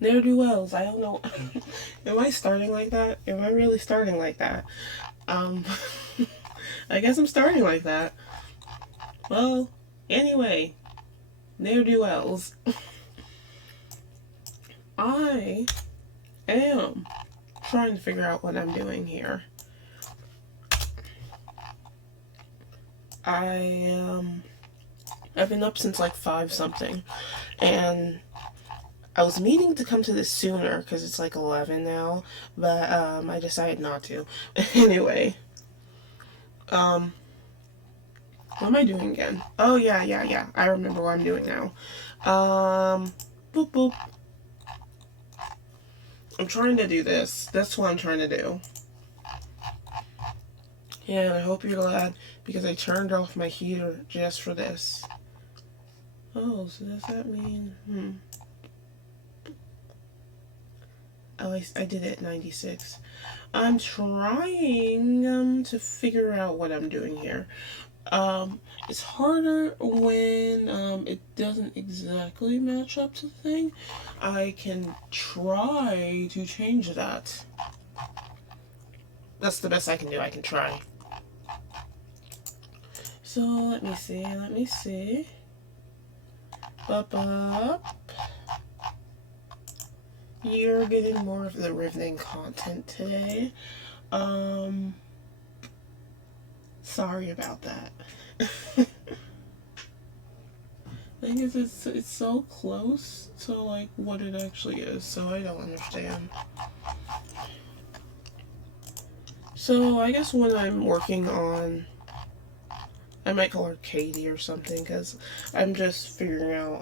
Ne'er-do-wells. I don't know. Am I starting like that? Am I really starting like that? Um, I guess I'm starting like that. Well, anyway, ne'er-do-wells. I am trying to figure out what I'm doing here. I've been up since like 5 something, and I was meaning to come to this sooner because it's like 11 now, but I decided not to. Anyway, um, what am I doing again? Oh, yeah. I remember what I'm doing now. Boop, boop. I'm trying to do this. That's what I'm trying to do. And I hope you're glad because I turned off my heater just for this. Oh, so does that mean... Oh, I did it at 96. I'm trying to figure out what I'm doing here. It's harder when it doesn't exactly match up to the thing. I can try to change that. That's the best I can do. I can try. So let me see. Up. You're getting more of the riveting content today. Sorry about that. I think it's so close to like what it actually is, so I don't understand. So I guess when I'm working on, I might call her Katie or something, because I'm just figuring out,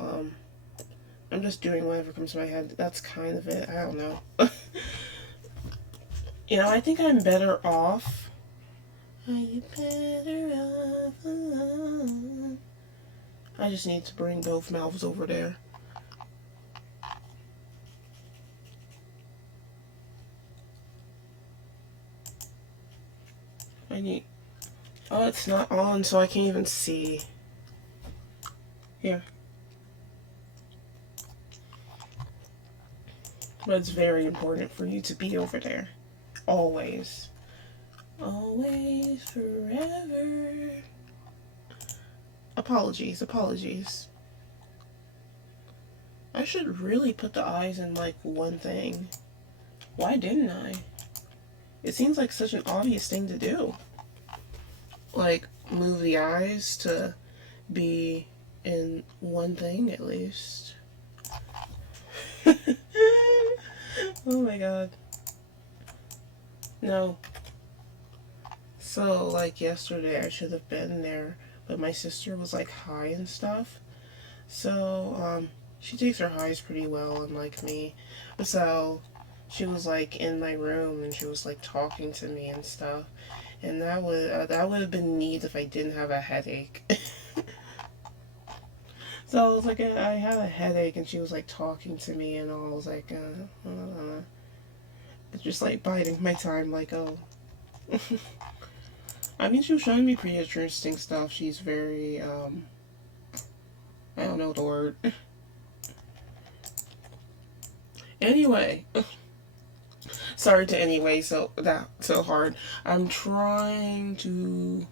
I'm just doing whatever comes to my head. That's kind of it. I don't know. I think I'm better off. Are you better off alone? I just need to bring both mouths over there. Oh, it's not on, so I can't even see. Here. But it's very important for you to be over there. Always. Always, forever. Apologies. I should really put the eyes in like one thing. Why didn't I? It seems like such an obvious thing to do. Like, move the eyes to be in one thing at least. Oh my god. No. So, like yesterday, I should have been there, but my sister was like high and stuff. So, she takes her highs pretty well, unlike me. So, she was like in my room and she was like talking to me and stuff. And that would have been neat if I didn't have a headache. So I was like, I had a headache, and she was like talking to me, and all. I was like, just like biding my time, like, oh. I mean, she was showing me pretty interesting stuff. She's very, I don't know the word. Anyway, sorry to anyway, so hard. I'm trying to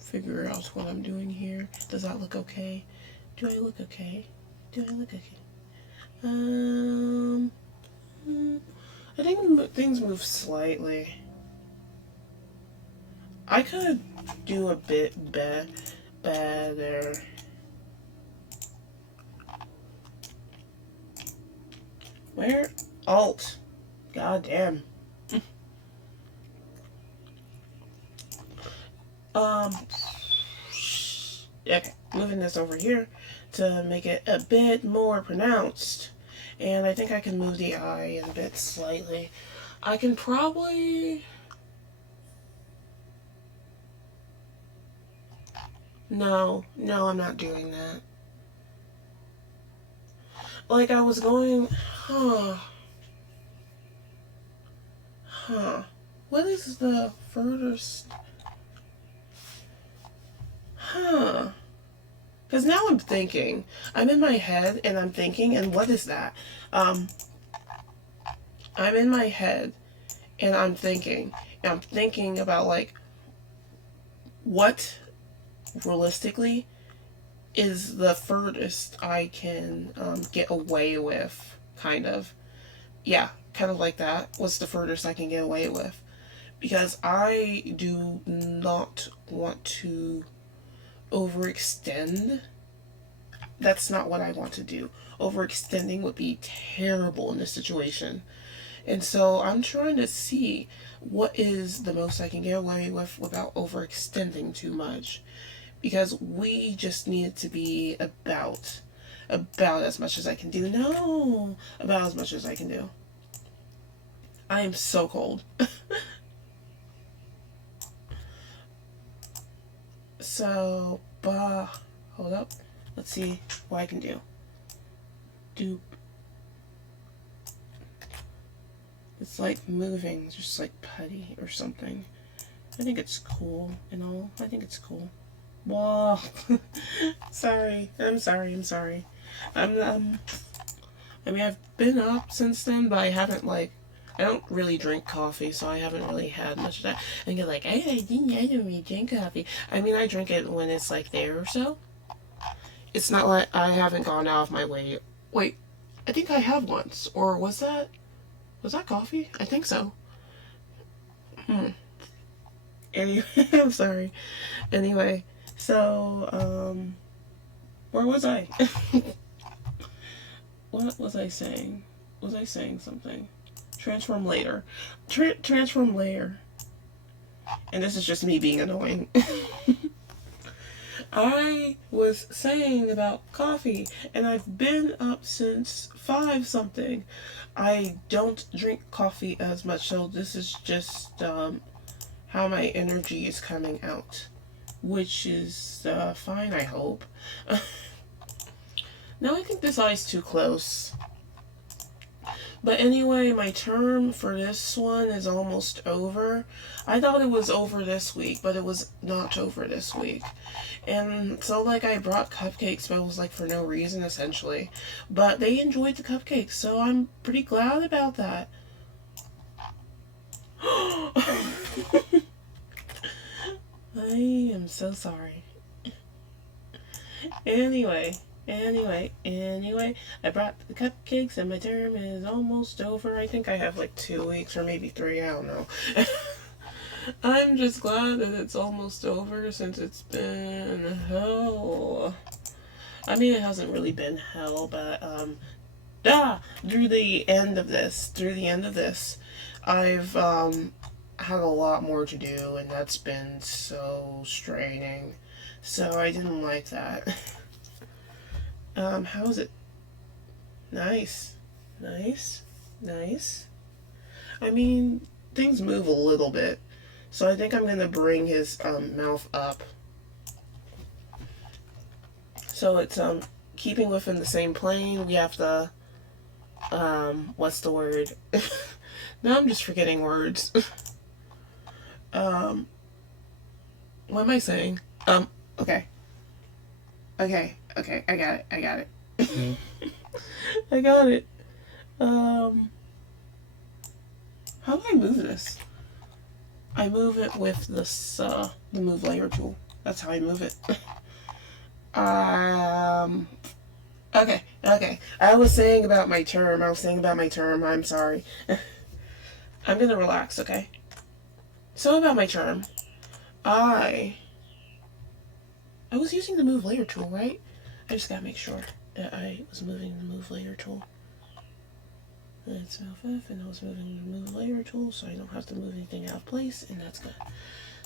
figure out what I'm doing here. Does that look okay? Do I look okay? I think things move slightly. I could do a bit better. Where? Alt. God damn. Okay, moving this over here to make it a bit more pronounced. And I think I can move the eye a bit slightly. I can probably... No, I'm not doing that. Like, I was going... What is the furthest... Because now I'm thinking. I'm in my head and I'm thinking, and what is that? Um, I'm in my head and I'm thinking. And I'm thinking about, like, what realistically is the furthest I can get away with, kind of. Yeah, kind of like that. What's the furthest I can get away with? Because I do not want to overextend. That's not what I want to do. Overextending would be terrible in this situation. And so I'm trying to see what is the most I can get away with without overextending too much. Because we just need it to be about as much as I can do. No, about as much as I can do. I am so cold. So, hold up. Let's see what I can do. Doop. It's like moving, just like putty or something. I think it's cool and all. I think it's cool. Whoa. Sorry. I'm sorry. I mean, I've been up since then, but I haven't, like, I don't really drink coffee, so I haven't really had much of that. And you're like, I don't really drink coffee. I mean, I drink it when it's, like, there or so. It's not like I haven't gone out of my way. Wait, I think I have once. Or was that coffee? I think so. Anyway, I'm sorry. Anyway, so, where was I? What was I saying? Was I saying something? Transform later. Transform later. And this is just me being annoying. I was saying about coffee, and I've been up since 5 something. I don't drink coffee as much, so this is just how my energy is coming out, which is fine, I hope. Now I think this eye's too close. But anyway, my term for this one is almost over. I thought it was over this week, but it was not over this week. And so, like, I brought cupcakes, but it was, like, for no reason, essentially. But they enjoyed the cupcakes, so I'm pretty glad about that. I am so sorry. Anyway, I brought the cupcakes and my term is almost over. I think I have like 2 weeks or maybe 3, I don't know. I'm just glad that it's almost over since it's been hell. I mean, it hasn't really been hell, but, through the end of this, I've, had a lot more to do, and that's been so straining. So I didn't like that. How is it? Nice. I mean, things move a little bit. So I think I'm gonna bring his mouth up. So it's keeping within the same plane. We have the what's the word? Now I'm just forgetting words. What am I saying? Okay. I got it. I got it. How do I move this? I move it with this, the move layer tool. That's how I move it. Okay. I was saying about my term. I'm sorry. I'm gonna relax, okay? So about my term. I was using the move layer tool, right? I just gotta make sure that I was moving the move layer tool. That's F, and I was moving the move layer tool, so I don't have to move anything out of place, and that's good.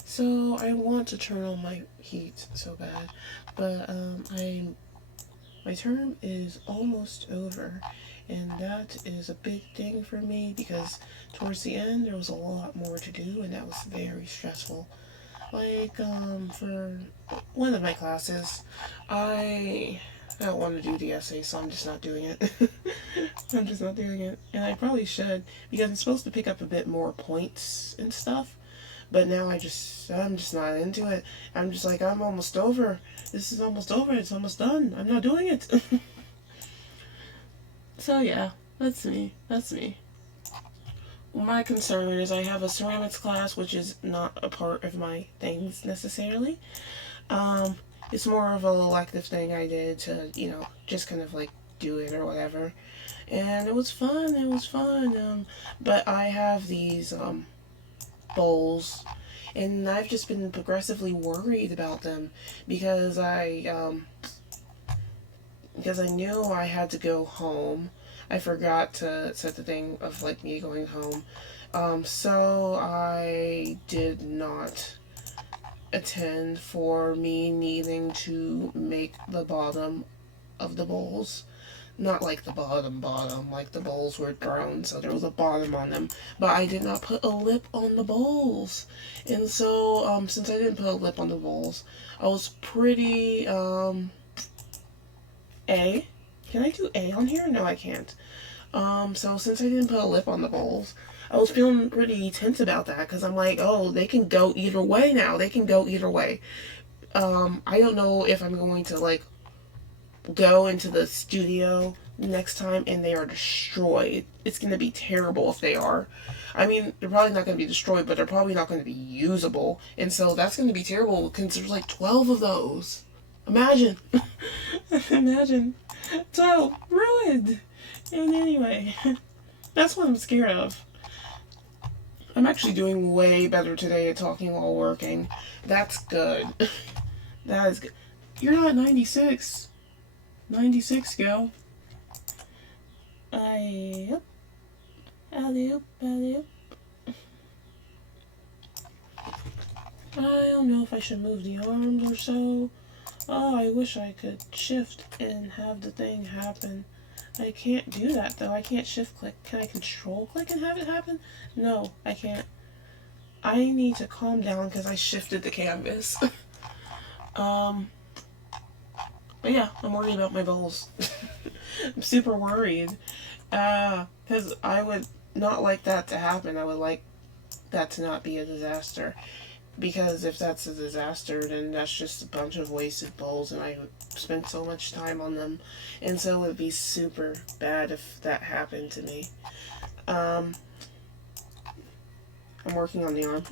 So I want to turn on my heat so bad, but my term is almost over, and that is a big thing for me because towards the end there was a lot more to do, and that was very stressful. Like, for one of my classes, I don't want to do the essay, so I'm just not doing it. And I probably should, because I'm supposed to pick up a bit more points and stuff, But now I'm just not into it. I'm just like, I'm almost over. This is almost over. It's almost done. I'm not doing it. So yeah, that's me. That's me. My concern is I have a ceramics class, which is not a part of my things necessarily. Um, it's more of an elective thing I did to, just kind of like do it or whatever. And it was fun. It was fun. But I have these bowls, and I've just been progressively worried about them because I knew I had to go home. I forgot to set the thing of like me going home. So I did not attend for me needing to make the bottom of the bowls. Not like the bottom, like the bowls were grown, so there was a bottom on them. But I did not put a lip on the bowls. And so, since I didn't put a lip on the bowls, I was pretty, A. Can I do A on here? No, I can't. So since I didn't put a lip on the bowls, I was feeling pretty tense about that because I'm like, oh, they can go either way now. They can go either way. I don't know if I'm going to like go into the studio next time and they are destroyed. It's going to be terrible if they are. I mean, they're probably not going to be destroyed, but they're probably not going to be usable. And so that's going to be terrible because there's like 12 of those. Imagine. Imagine. 12 ruined. And anyway, that's what I'm scared of. I'm actually doing way better today at talking while working. That's good. That is good. You're not 96. 96, gal. Yep. Alley-oop, alley-oop. I don't know if I should move the arms or so. Oh, I wish I could shift and have the thing happen. I can't do that though. I can't shift click. Can I control click and have it happen? No, I can't. I need to calm down because I shifted the canvas. But yeah, I'm worried about my bowls. I'm super worried. Because I would not like that to happen. I would like that to not be a disaster. Because if that's a disaster, then that's just a bunch of wasted bowls, and I spent so much time on them. And so it would be super bad if that happened to me. I'm working on the arm.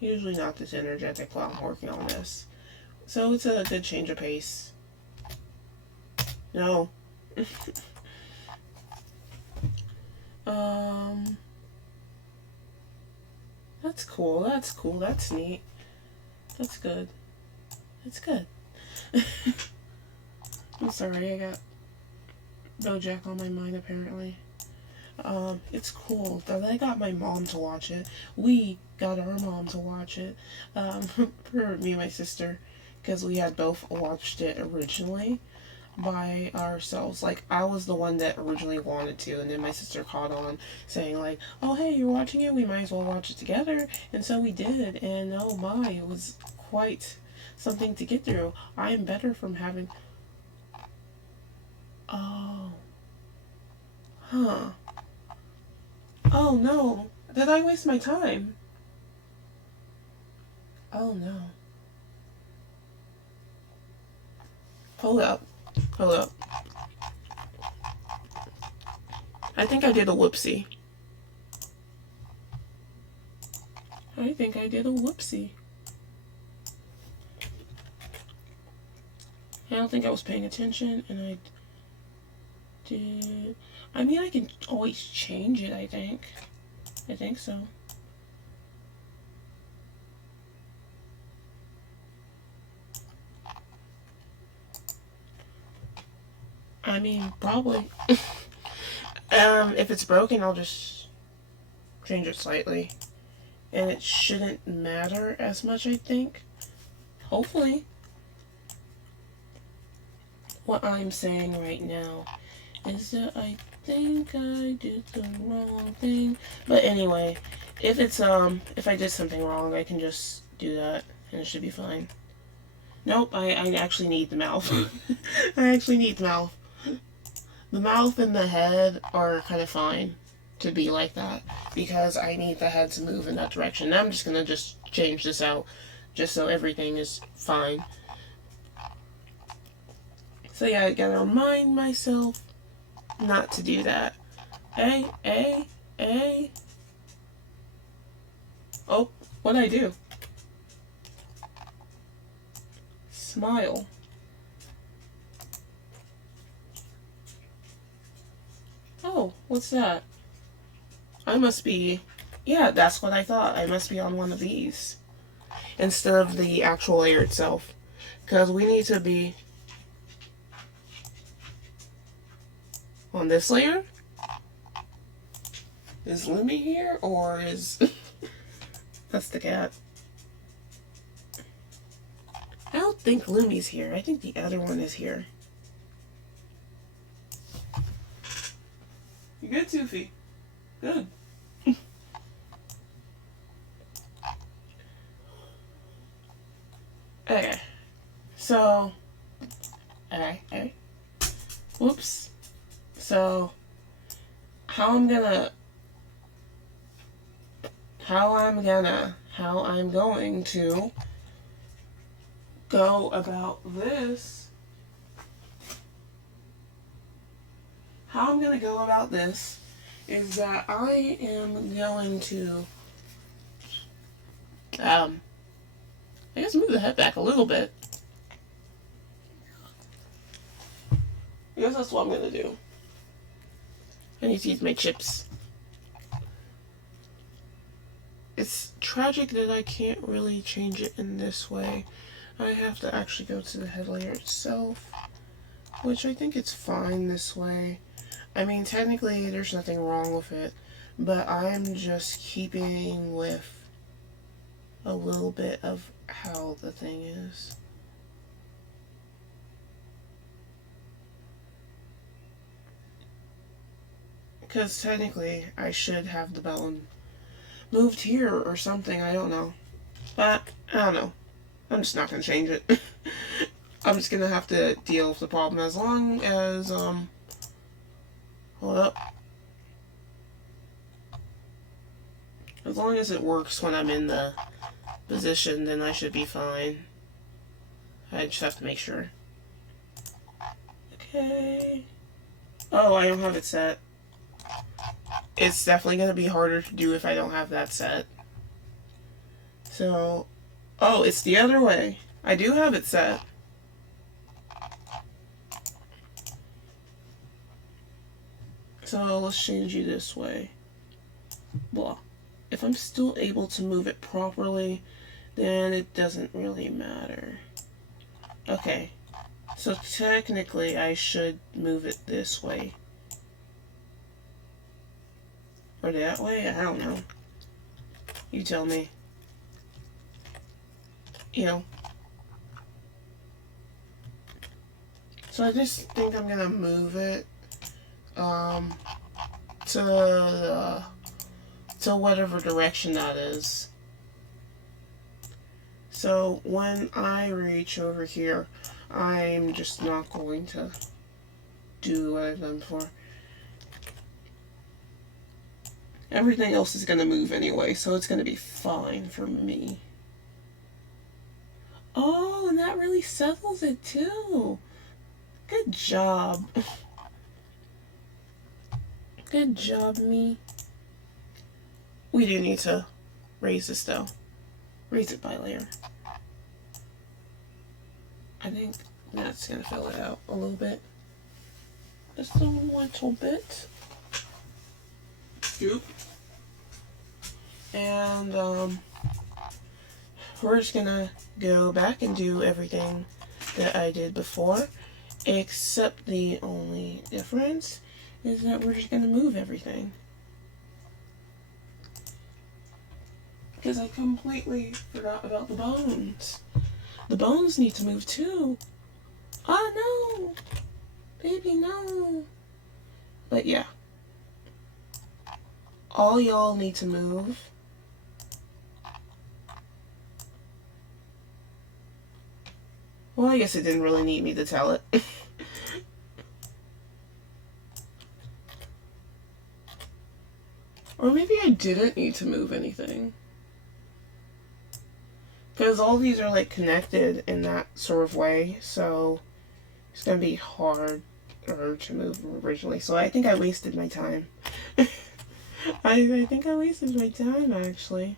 Usually not this energetic while I'm working on this. So it's a good change of pace. No. That's cool. That's cool. That's neat. That's good. That's good. I'm sorry, I got BoJack on my mind apparently. It's cool that I got my mom to watch it. We got our mom to watch it. For me and my sister, because we had both watched it originally by ourselves. Like, I was the one that originally wanted to, and then my sister caught on saying like, oh hey, you're watching it, we might as well watch it together. And so we did, and oh my, it was quite something to get through. I am better from having... Oh. Huh. Oh no. Did I waste my time? Oh no. Hold up. Hold up. I think I did a whoopsie. I think I did a whoopsie. I don't think I was paying attention, and I did... I mean, I can always change it, I think. I think so. I mean, probably. If it's broken, I'll just change it slightly. And it shouldn't matter as much, I think. Hopefully. What I'm saying right now is that I think I did the wrong thing. But anyway, if it's, if I did something wrong, I can just do that, and it should be fine. Nope, I actually need the mouth. I actually need the mouth. The mouth and the head are kind of fine, to be like that because I need the head to move in that direction. Now I'm just going to just change this out just so everything is fine. So yeah, I gotta remind myself not to do that. A. Oh, what'd I do? Smile. Oh, what's that? I must be... Yeah, that's what I thought. I must be on one of these instead of the actual layer itself. Because we need to be on this layer. Is Lumi here or is... That's the cat. I don't think Lumi's here. I think the other one is here. You good, Toofy? Good. Okay. So... Alright. Whoops. So... How I'm going to go about this. How I'm going to go about this is that I am going to, I guess move the head back a little bit. I guess that's what I'm going to do. I need to use my chips. It's tragic that I can't really change it in this way. I have to actually go to the head layer itself, which I think it's fine this way. I mean, technically there's nothing wrong with it, but I'm just keeping with a little bit of how the thing is. Because technically I should have the bone moved here or something, I don't know. But, I don't know. I'm just not going to change it. I'm just going to have to deal with the problem as long as, hold up. As long as it works when I'm in the position, then I should be fine. I just have to make sure. Okay. Oh, I don't have it set. It's definitely going to be harder to do if I don't have that set. So, oh, it's the other way. I do have it set. So, let's change you this way. Blah. If I'm still able to move it properly, then it doesn't really matter. Okay. So, technically, I should move it this way. Or that way? I don't know. You tell me. You know. So I just think I'm gonna move it to whatever direction that is. So when I reach over here, I'm just not going to do what I've done before. Everything else is going to move anyway, so it's going to be fine for me. Oh, and that really settles it too. Good job. Good job, me. We do need to raise this though. Raise it by layer. I think that's going to fill it out a little bit. Just a little bit. Scoop. And we're just gonna go back and do everything that I did before, except the only difference is that we're just gonna move everything. Because I completely forgot about the bones. The bones need to move too. Oh no! Baby, no! But yeah. All y'all need to move. Well, I guess it didn't really need me to tell it. Or maybe I didn't need to move anything. Because all these are like connected in that sort of way, so it's going to be hard to move originally. So I think I wasted my time. I think I wasted my time actually.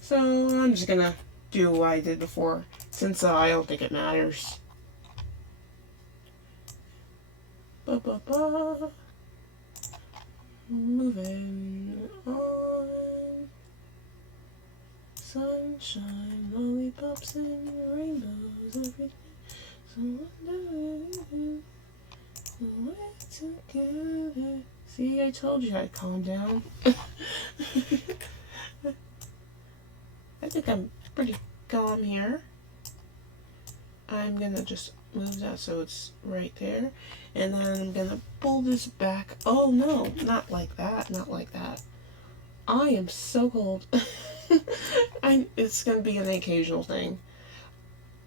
So I'm just going to do what I did before, since I don't think it matters. Ba-ba-ba. Moving on. Sunshine, lollipops, and rainbows, everything. So wonderful. We're together. See, I told you I'd calm down. I think I'm pretty calm here. I'm gonna just move that so it's right there. And then I'm gonna pull this back. Oh no, not like that, not like that. I am so cold. It's gonna be an occasional thing.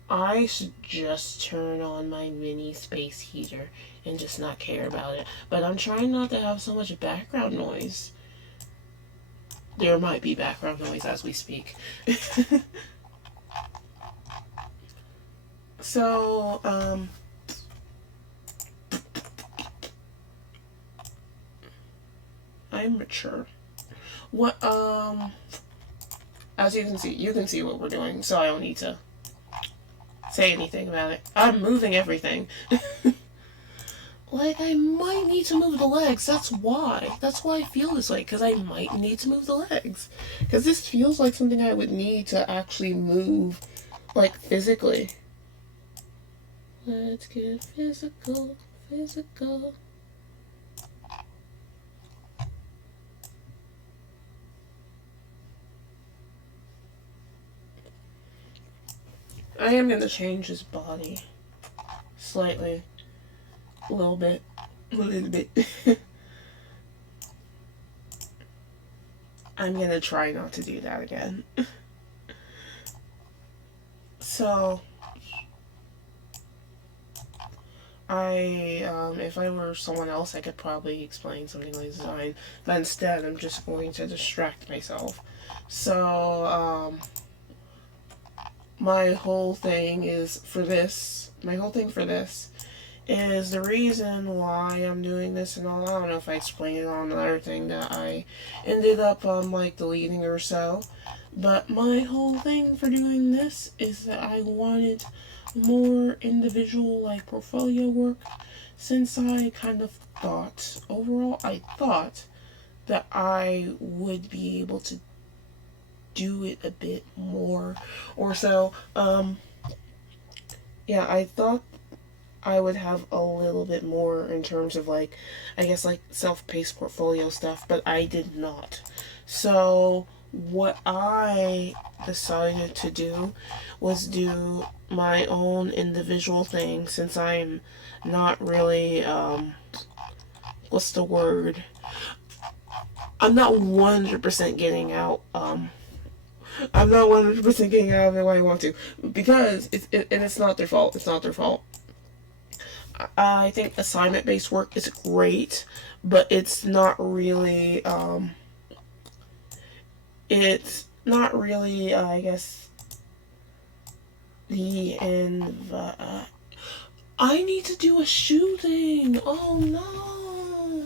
I should just turn on my mini space heater and just not care about it. But I'm trying not to have so much background noise. There might be background noise as we speak. So, I'm mature. What, as you can see what we're doing, so I don't need to say anything about it. I'm moving everything. Like, I might need to move the legs. That's why. That's why I feel this way, because I might need to move the legs. Because this feels like something I would need to actually move, like, physically. Let's get physical, physical. I am going to change his body slightly. A little bit. I'm going to try not to do that again. So, if I were someone else, I could probably explain something like design, but instead I'm just going to distract myself. So, my whole thing for this is the reason why I'm doing this and all. I don't know if I explained it on another thing that I ended up, like, deleting or so. But my whole thing for doing this is that I wanted more individual, like, portfolio work, since I kind of thought, overall, I thought that I would be able to do it a bit more or so. Yeah, I thought I would have a little bit more in terms of, like, I guess, like, self-paced portfolio stuff, but I did not. So what I decided to do was do my own individual thing, since I'm not really, what's the word? I'm not 100% getting out, I'm not 100% getting out of it when I want to, because and it's not their fault. It's not their fault. I think assignment-based work is great, but it's not really, I guess, the I need to do a shoe thing. Oh no.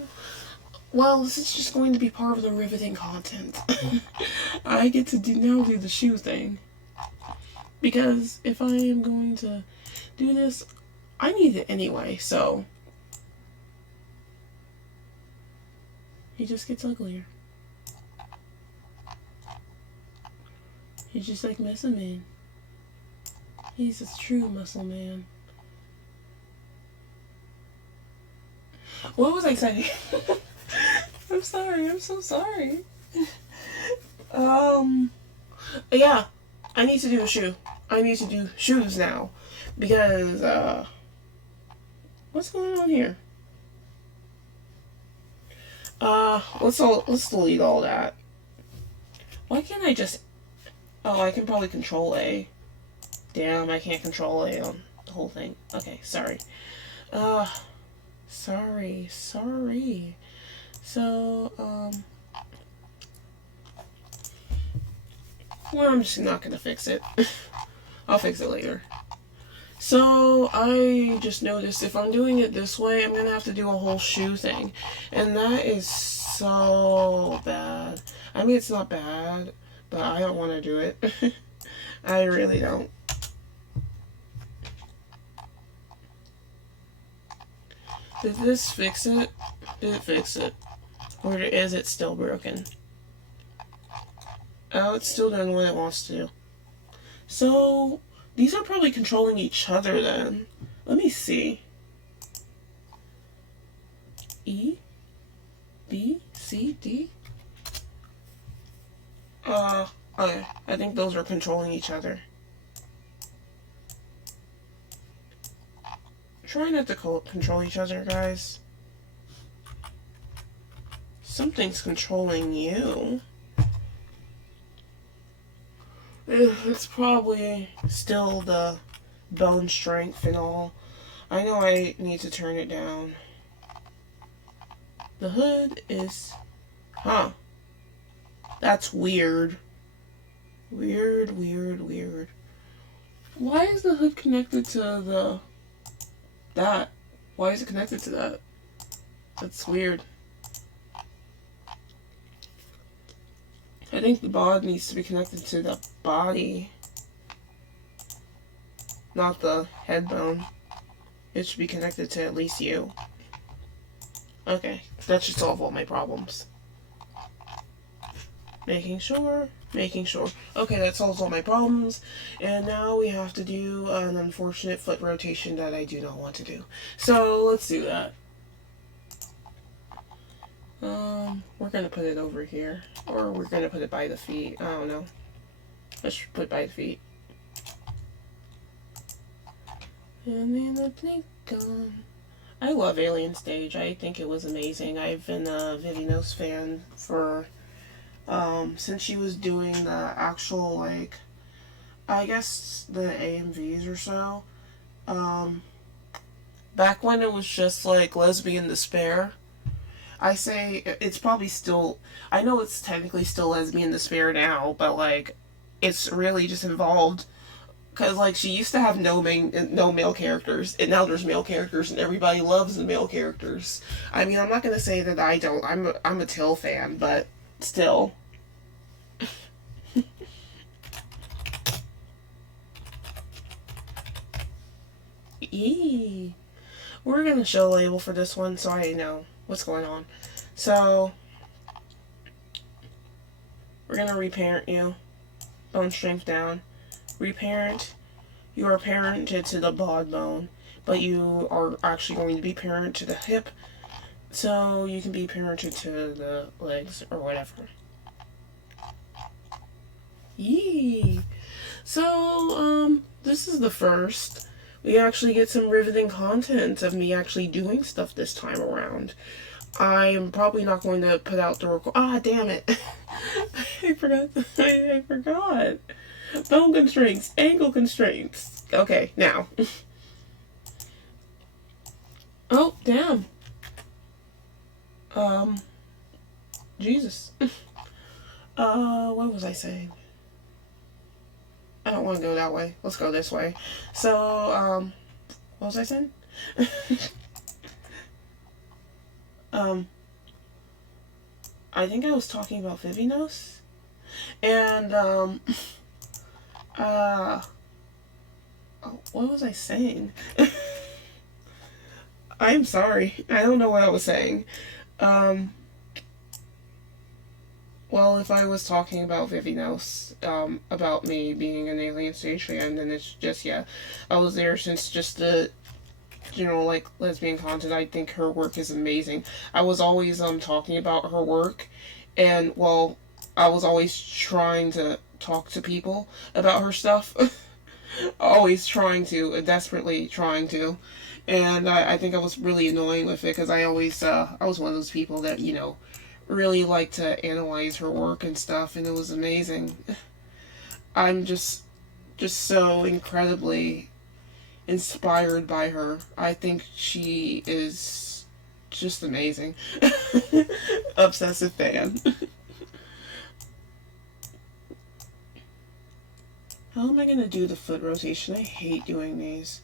Well, this is just going to be part of the riveting content. I get to now do the shoe thing. Because if I am going to do this, I need it anyway, so. He just gets uglier. He's just like Muscle Man. He's a true muscle man. What was I saying? I'm sorry. I'm so sorry. Yeah. I need to do a shoe. I need to do shoes now. Because, what's going on here? Let's delete all that. Why can't I just... Oh, I can probably control A. Damn, I can't control A on the whole thing. Okay, sorry. Sorry. So, well, I'm just not gonna fix it. I'll fix it later. So, I just noticed if I'm doing it this way, I'm gonna have to do a whole shoe thing. And that is so bad. I mean, it's not bad, but I don't want to do it. I really don't. Did this fix it? Did it fix it? Or is it still broken? Oh, it's still doing what it wants to do. So, these are probably controlling each other then. Let me see. E, B, C, D? Okay. I think those are controlling each other. Try not to control each other, guys. Something's controlling you. It's probably still the bone strength and all. I know I need to turn it down. The hood is... Huh. That's weird. Weird, weird, weird. Why is the hood connected to the... that? Why is it connected to that? That's weird. I think the bod needs to be connected to the body, not the head bone. It should be connected to at least you. Okay, that should solve all my problems. Making sure. Okay, that solves all my problems. And now we have to do an unfortunate foot rotation that I do not want to do. So, let's do that. We're gonna put it over here. Or we're gonna put it by the feet. I don't know. Let's put it by the feet. And then the blink on. I love Alien Stage. I think it was amazing. I've been a Vivinos fan for since she was doing the actual, like, I guess the AMVs or so. Back when it was just like Lesbian Despair. I say it's probably still, I know it's technically still Lesbian Despair now, but like it's really just involved because like she used to have no male characters, and now there's male characters, and everybody loves the male characters. I mean, I'm not gonna say that I don't. I'm a Till fan, but still. Eee. We're gonna show a label for this one so I know what's going on. So we're gonna reparent you. Bone strength down. Reparent. You are parented to the bod bone, but you are actually going to be parented to the hip, so you can be parented to the legs or whatever. Yee. So this is the first. We actually get some riveting content of me actually doing stuff this time around. I am probably not going to put out the record. Ah, damn it. I forgot. I forgot. Bone constraints. Angle constraints. Okay, now. Oh, damn. Jesus. What was I saying? I don't want to go that way. Let's go this way. So, what was I saying? I think I was talking about Vivinos. And, what was I saying? I'm sorry. I don't know what I was saying. Well, if I was talking about Vivinos, about me being an Alien Stage fan, then it's just, yeah, I was there since just the, like, lesbian content. I think her work is amazing. I was always, talking about her work, and, well, I was always trying to talk to people about her stuff. Always trying to, desperately trying to. And I think I was really annoying with it, because I always, I was one of those people that, really like to analyze her work and stuff, and it was amazing. I'm just so incredibly inspired by her. I think she is just amazing. Obsessive fan. How am I gonna do the foot rotation? I hate doing these.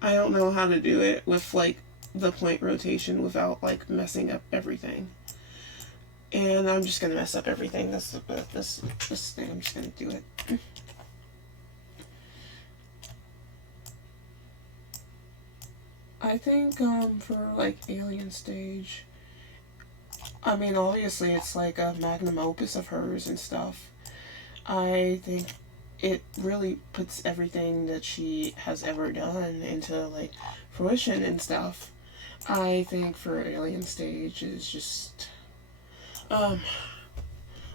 I don't know how to do it with like the point rotation without like messing up everything. And I'm just gonna mess up everything. This thing. I'm just gonna do it. I think for like Alien Stage, I mean obviously it's like a magnum opus of hers and stuff. I think it really puts everything that she has ever done into like fruition and stuff. I think for Alien Stage is just um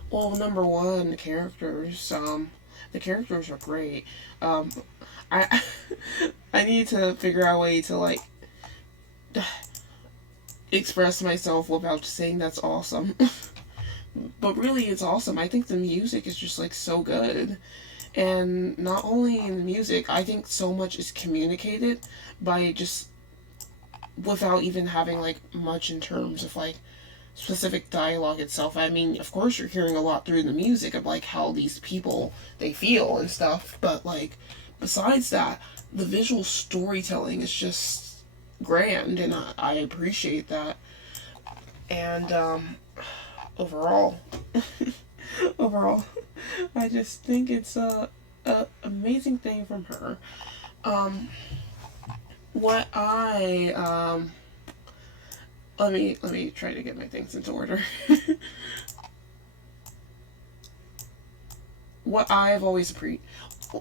well, number one, the characters are great. Um I I need to figure out a way to like express myself without saying that's awesome. But really it's awesome. I think the music is just like so good. And not only in the music, I think so much is communicated by just without even having like much in terms of like specific dialogue itself. I mean, of course you're hearing a lot through the music of like how these people they feel and stuff, but like besides that, the visual storytelling is just grand and I appreciate that. And overall overall I just think it's a amazing thing from her. What I let me try to get my things into order. What I've always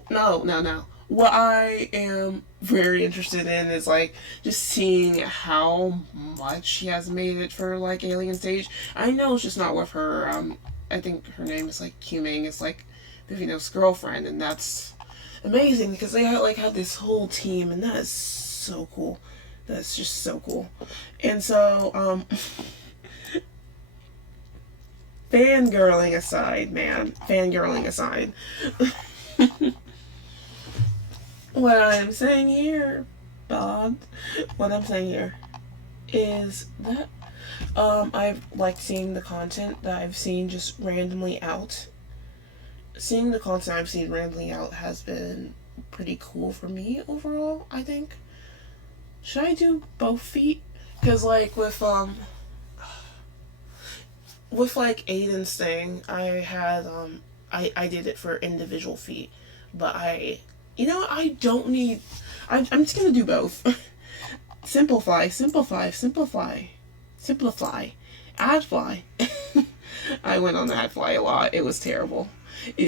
no. What I am very interested in is like just seeing how much she has made it for like Alien Stage. I know it's just not with her. I think her name is like Qming. It's like Vivino's girlfriend, and that's amazing because they have this whole team, and that is so cool. That's just so cool. And so, fangirling aside, man, fangirling aside, what I'm saying here, Bob, what I'm saying here is that I've liked seeing the content that I've seen just randomly out. Seeing the content I've seen randomly out has been pretty cool for me overall, I think. Should I do both feet? Because like with like Aiden's thing, I had I did it for individual feet, but I don't need. I'm just gonna do both. Simplify. Ad fly. I went on ad fly a lot. It was terrible.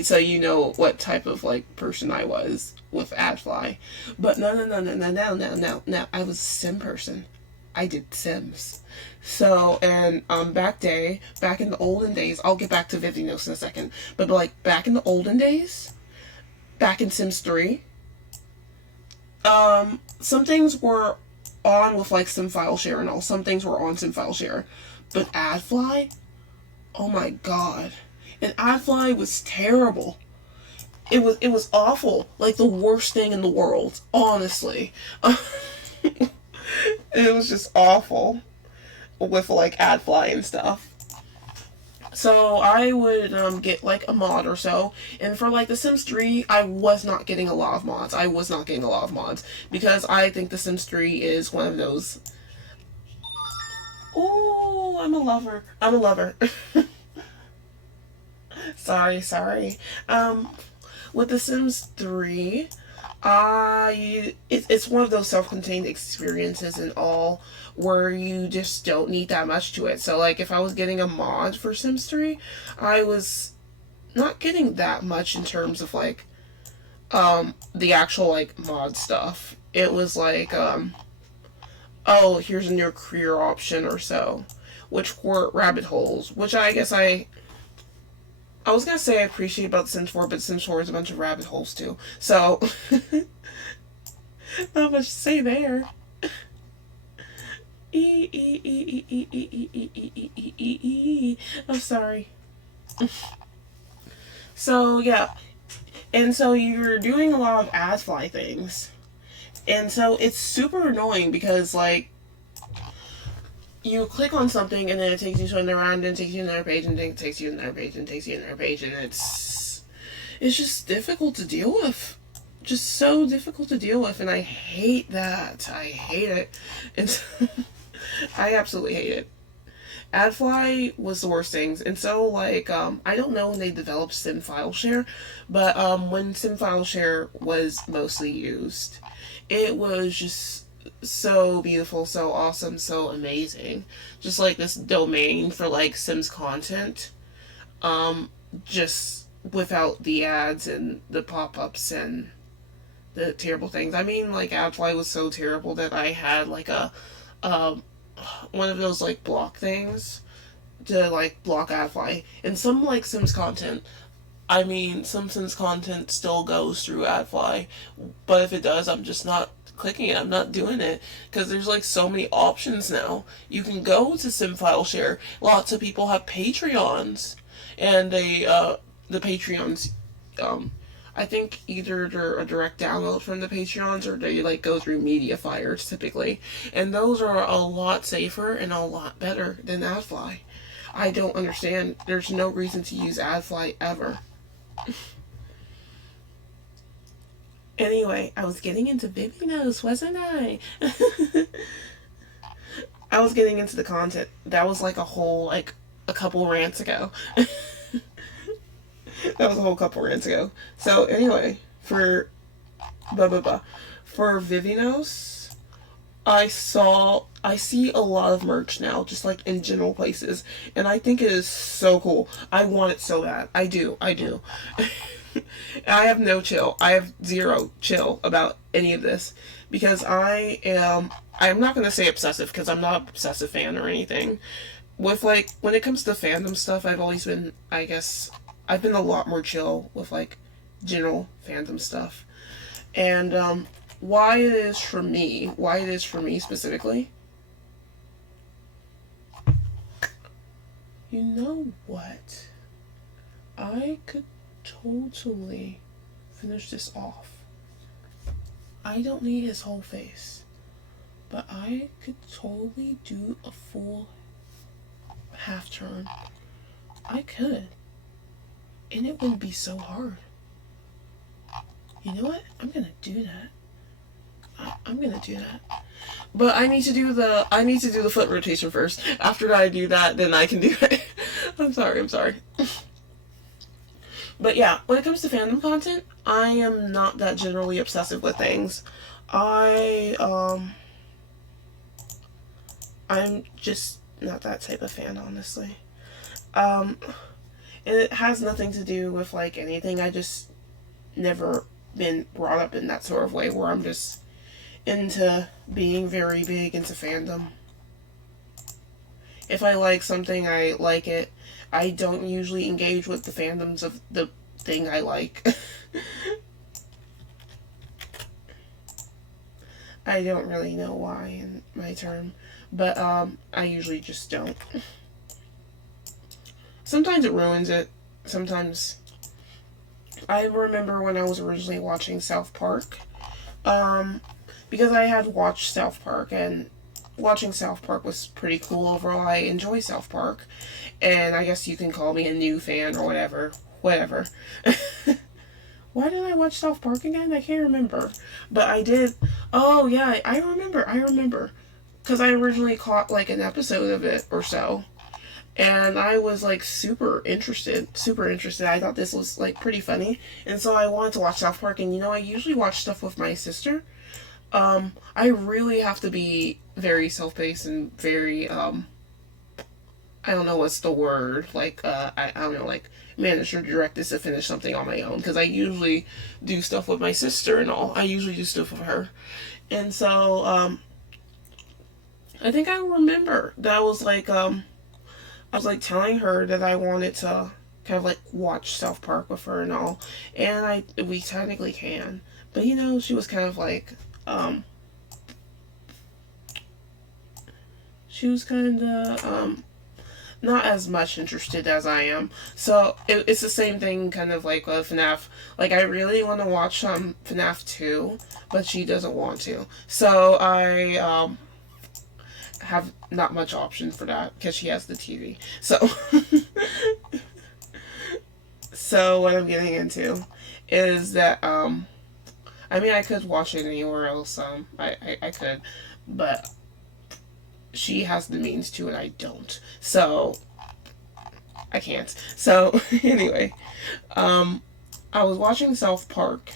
So you know what type of like person I was with ad fly. But no. I was a sim person. I did Sims. So, and back in the olden days, I'll get back to Vivinos in a second, but like back in the olden days, back in Sims 3, some things were on with like Sim File Share and all. Some things were on Sim File Share, but AdFly, oh my god, and AdFly was terrible. It was awful, like the worst thing in the world, honestly. It was just awful with like AdFly and stuff. So I would get like a mod or so, and for like The Sims 3, I was not getting a lot of mods. Because I think The Sims 3 is one of those. Oh, I'm a lover. Sorry. With The Sims 3, it's one of those self-contained experiences and all where you just don't need that much to it. So like if I was getting a mod for Sims 3, I was not getting that much in terms of like the actual like mod stuff. It was like oh, here's a new career option or so, which were rabbit holes, which I guess I was gonna say I appreciate about Sims 4, but Sims 4 is a bunch of rabbit holes too. So not much to say there. I'm sorry. So yeah, and so you're doing a lot of ad fly things, and so it's super annoying because like you click on something and then it takes you to another round, and takes you to another page, and then it takes you to another page, and takes you to another page, and it's just difficult to deal with. Just so difficult to deal with, and I hate that. I hate it. And so, I absolutely hate it. AdFly was the worst things, and so like I don't know when they developed Sim File Share, but when Sim File Share was mostly used, it was just so beautiful, so awesome, so amazing. Just like this domain for like Sims content, um, just without the ads and the pop ups and the terrible things. I mean, like AdFly was so terrible that I had like a um one of those like block things to like block AdFly. And some like Sims content, I mean, some Sims content still goes through AdFly, but if it does, I'm just not clicking it. I'm not doing it because there's like so many options now. You can go to Sim File Share. Lots of people have Patreons, and the Patreons, um, I think either they're a direct download from the Patreons or they like go through media fires typically, and those are a lot safer and a lot better than AdFly. I don't understand. There's no reason to use AdFly ever. Anyway, I was getting into Vivinos, wasn't I? I was getting into the content. That was like a whole like a couple rants ago. That was a whole couple rants ago. So anyway, for blah blah blah, for Vivinos, I see a lot of merch now, just like in general places, and I think it is so cool. I want it so bad. I do. I have no chill. I have zero chill about any of this because I'm not going to say obsessive because I'm not an obsessive fan or anything. With like when it comes to fandom stuff, I've always been, I guess, I've been a lot more chill with like general fandom stuff. And why it is for me specifically. You know what? I could totally finish this off. I don't need his whole face, but I could totally do a full half turn. I could, and it wouldn't be so hard. You know what? I'm gonna do that. I'm gonna do that. But I need to do the foot rotation first. After I do that, then I can do it. I'm sorry. But yeah, when it comes to fandom content, I am not that generally obsessive with things. I I'm just not that type of fan, honestly. Um and it has nothing to do with like anything. I just never been brought up in that sort of way where I'm just into being very big into fandom. If I like something, I like it. I don't usually engage with the fandoms of the thing I like. I don't really know why in my term, but I usually just don't. Sometimes it ruins it. Sometimes I remember when I was originally watching South Park, um, because I had watched South Park and watching South Park was pretty cool overall. I enjoy South Park, and I guess you can call me a new fan or whatever. Whatever. Why did I watch South Park again? I can't remember. But I did. Oh, yeah, I remember. Because I originally caught like an episode of it or so. And I was like super interested. Super interested. I thought this was like pretty funny. And so I wanted to watch South Park. And you know, I usually watch stuff with my sister. I really have to be very self-paced and very, I don't know what's the word, like, I don't know, like, manage or direct this to finish something on my own, because I usually do stuff with my sister and all. I usually do stuff with her. And so, I think I remember that I was like telling her that I wanted to kind of like watch South Park with her and all, and we technically can, but you know, she was kind of like, she was kind of, not as much interested as I am. So it's the same thing kind of like with FNAF. Like I really want to watch FNAF 2, but she doesn't want to. So I have not much option for that because she has the TV. So, so what I'm getting into is that I mean, I could watch it anywhere else. I could, but she has the means to, and I don't. So I can't. So anyway, um, I was watching South Park,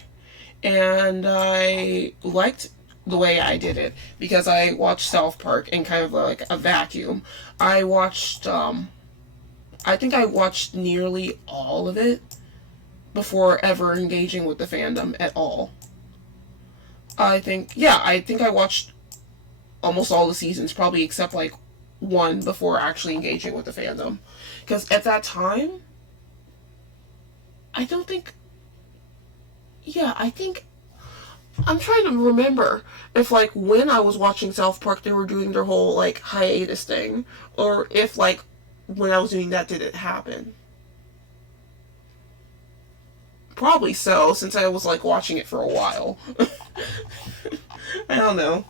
and I liked the way I did it because I watched South Park in kind of like a vacuum. I watched, I think I watched nearly all of it before ever engaging with the fandom at all. I think I watched almost all the seasons, probably except like one before actually engaging with the fandom. Because at that time, I don't think, yeah, I think, I'm trying to remember if like when I was watching South Park they were doing their whole like hiatus thing, or if like when I was doing that did it happen. Probably so, since I was like watching it for a while. I don't know.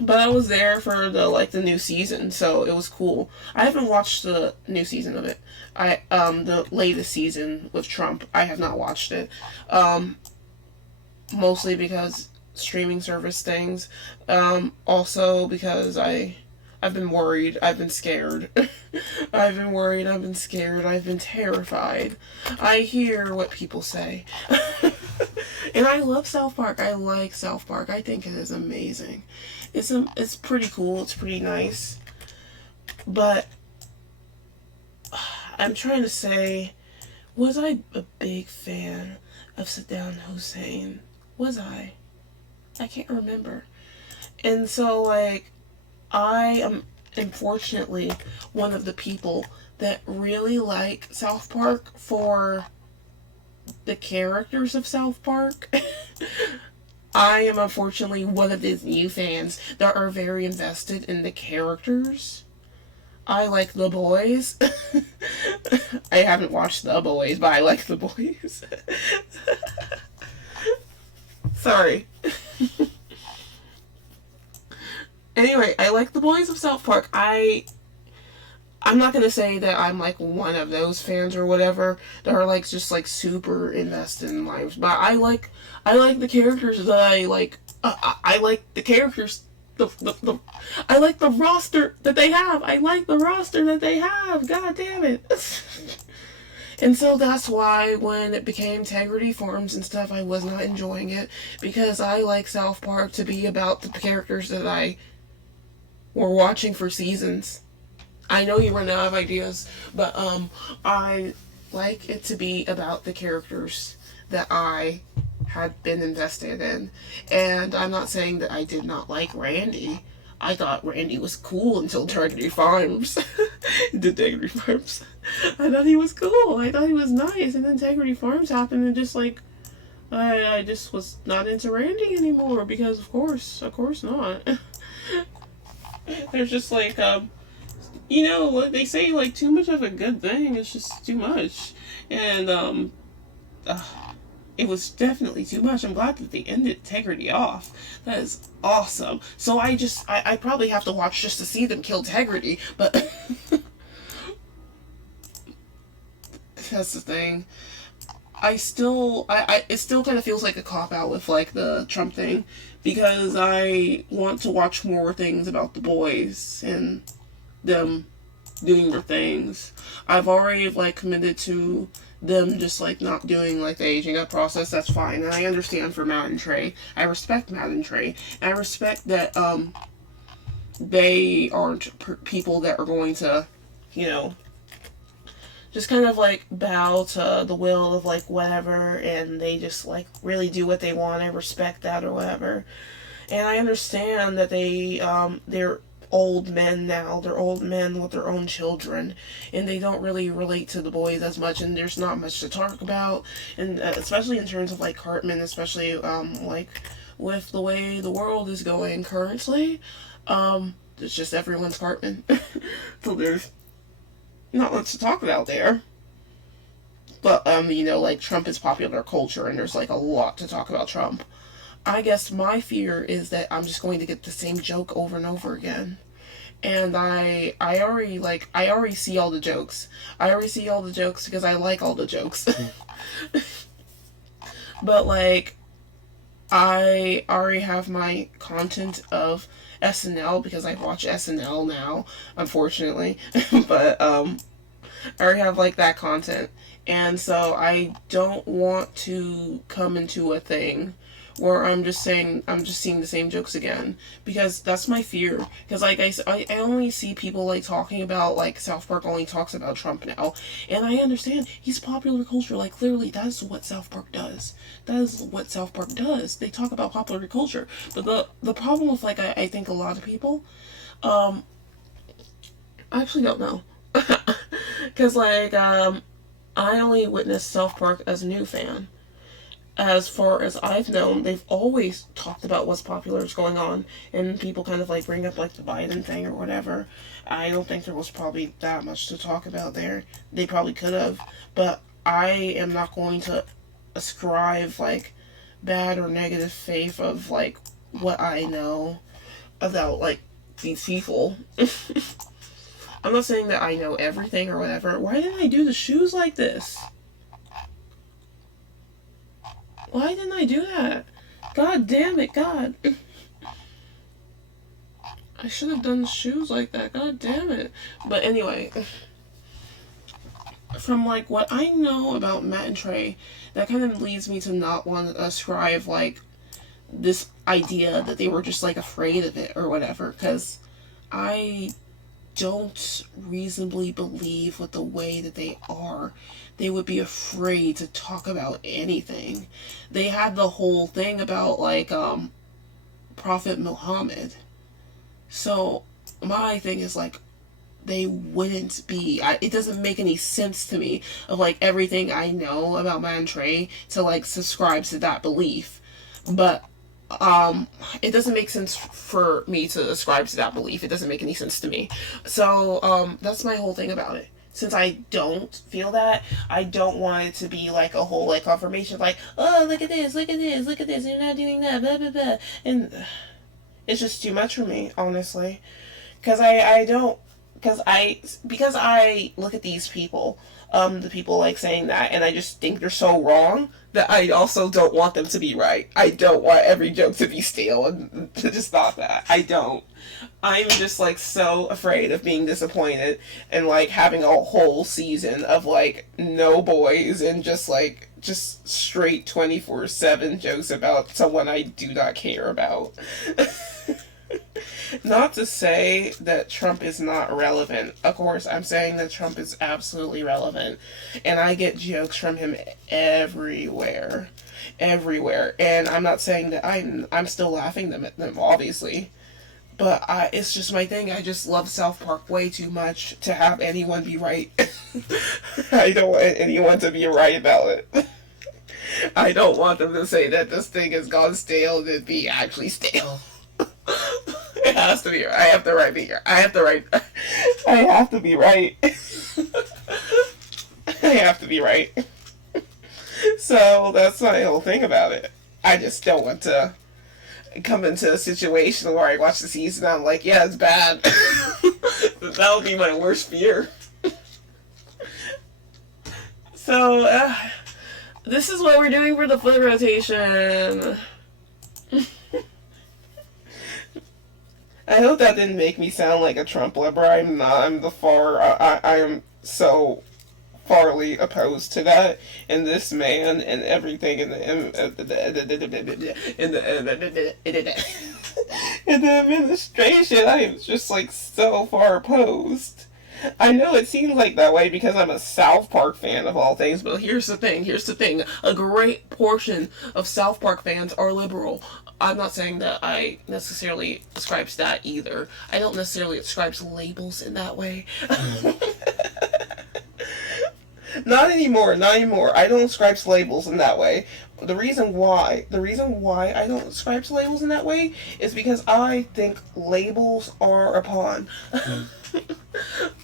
But I was there for the new season, so it was cool. I haven't watched the new season of it. The latest season with Trump. I have not watched it. Mostly because streaming service things. Also because I've been worried. I've been scared. I've been worried. I've been scared. I've been terrified. I hear what people say. And I love South Park. I like South Park. I think it is amazing. It's pretty cool. It's pretty nice. But I'm trying to say, was I a big fan of Saddam Hussein? Was I? I can't remember. And so, like, I am unfortunately one of the people that really like South Park for the characters of South Park. I am unfortunately one of these new fans that are very invested in the characters. I like The Boys. I haven't watched The Boys, but I like The Boys. Sorry. Anyway, I like The Boys of South Park. I'm not gonna say that I'm like one of those fans or whatever that are like just like super invested in lives, but I like the characters that I like. I like the characters. I like the roster that they have. I like the roster that they have. God damn it. And so that's why when it became Integrity Farms and stuff, I was not enjoying it because I like South Park to be about the characters that I were watching for seasons. I know you run out of ideas, but I like it to be about the characters that I had been invested in. And I'm not saying that I did not like Randy. I thought Randy was cool until Integrity Farms. Integrity Farms. I thought he was cool. I thought he was nice. And then Integrity Farms happened and just like, I just was not into Randy anymore because of course not. There's just like, you know what they say, like too much of a good thing is just too much. And, it was definitely too much. I'm glad that they ended Integrity off. That is awesome. So I probably have to watch just to see them kill Integrity, but that's the thing. It still kind of feels like a cop out with like the Trump thing because I want to watch more things about the boys and them doing their things. I've already like committed to them just like not doing like the aging up process. That's fine, and I understand for Matt and Trey. I respect Matt and Trey, and I respect that they aren't people that are going to, you know, just kind of like bow to the will of like whatever, and they just like really do what they want. I respect that or whatever, and I understand that they're old men now. They're old men with their own children, and they don't really relate to the boys as much, and there's not much to talk about, and especially in terms of like Cartman, especially like with the way the world is going currently. It's just everyone's Cartman. So there's not much to talk about there. But you know, like Trump is popular culture and there's like a lot to talk about Trump. I guess my fear is that I'm just going to get the same joke over and over again. And I already see all the jokes. I already see all the jokes because I like all the jokes. But like, I already have my content of SNL because I watch SNL now, unfortunately. But I already have like that content. And so I don't want to come into a thing where I'm just seeing the same jokes again, because that's my fear. Because like I only see people like talking about, like, South Park only talks about Trump now, and I understand he's popular culture. Like, clearly that's what South Park does. That is what South Park does. They talk about popular culture. But the problem with, like, I think a lot of people, I actually don't know. Because like I only witnessed South Park as a new fan. As far as I've known, they've always talked about what's popular is going on, and people kind of like bring up like the Biden thing or whatever. I don't think there was probably that much to talk about there. They probably could have, but I am not going to ascribe like bad or negative faith of like what I know about like these people. I'm not saying that I know everything or whatever. Why didn't I do the shoes like this? Why didn't I do that? God damn it, God. I should have done the shoes like that. God damn it. But anyway, from like what I know about Matt and Trey, that kind of leads me to not want to ascribe like this idea that they were just like afraid of it or whatever, because I don't reasonably believe with the way that they are, they would be afraid to talk about anything. They had the whole thing about like Prophet Muhammad. So my thing is like, they wouldn't be. It doesn't make any sense to me of like everything I know about Man Trey to like subscribe to that belief. But it doesn't make sense for me to ascribe to that belief. It doesn't make any sense to me. So that's my whole thing about it. Since I don't feel that, I don't want it to be like a whole like confirmation, like, oh, look at this, look at this, look at this, you're not doing that, blah blah blah, and it's just too much for me, honestly. Because I don't, because I look at these people, the people like saying that, and I just think they're so wrong that I also don't want them to be right. I don't want every joke to be stale, and just not that. I don't. I'm just like so afraid of being disappointed and like having a whole season of like no boys and just straight 24/7 jokes about someone I do not care about. Not to say that Trump is not relevant. Of course, I'm saying that Trump is absolutely relevant. And I get jokes from him everywhere. Everywhere. And I'm not saying that I'm still laughing at them, obviously. But it's just my thing. I just love South Park way too much to have anyone be right. I don't want anyone to be right about it. I don't want them to say that this thing has gone stale and it be actually stale. It has to be. I have to write me. I have to write. I have to be right. I have to be right. So that's my whole thing about it. I just don't want to come into a situation where I watch the season and I'm like, yeah, it's bad. That would be my worst fear. So, this is what we're doing for the foot rotation. I hope that didn't make me sound like a Trump lover. I'm not. I am so farly opposed to that, and this man and everything in the administration. I am just like so far opposed. I know it seems like that way because I'm a South Park fan of all things, but here's the thing. A great portion of South Park fans are liberal. I'm not saying that I necessarily ascribe to that either. I don't necessarily ascribe to labels in that way. Not anymore. I don't ascribe to labels in that way. The reason why I don't ascribe to labels in that way is because I think labels are a pawn.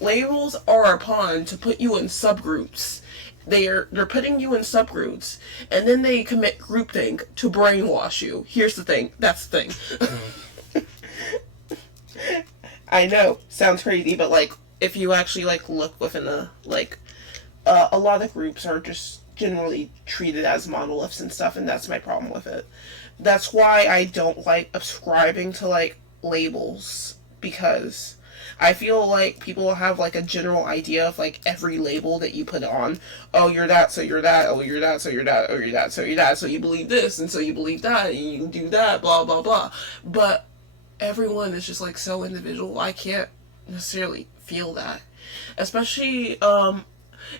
Labels are a pawn to put you in subgroups. they're putting you in subgroups, and then they commit groupthink to brainwash you. Here's the thing. That's the thing. I know, sounds crazy, but like if you actually like look within the like a lot of groups are just generally treated as monoliths and stuff, and that's my problem with it. That's why I don't like subscribing to like labels, because I feel like people have like a general idea of like every label that you put on. Oh, you're that, so you're that. Oh, you're that, so you're that. Oh, you're that, so you're that. So you believe this, and so you believe that, and you can do that, blah, blah, blah. But everyone is just like so individual. I can't necessarily feel that. Especially,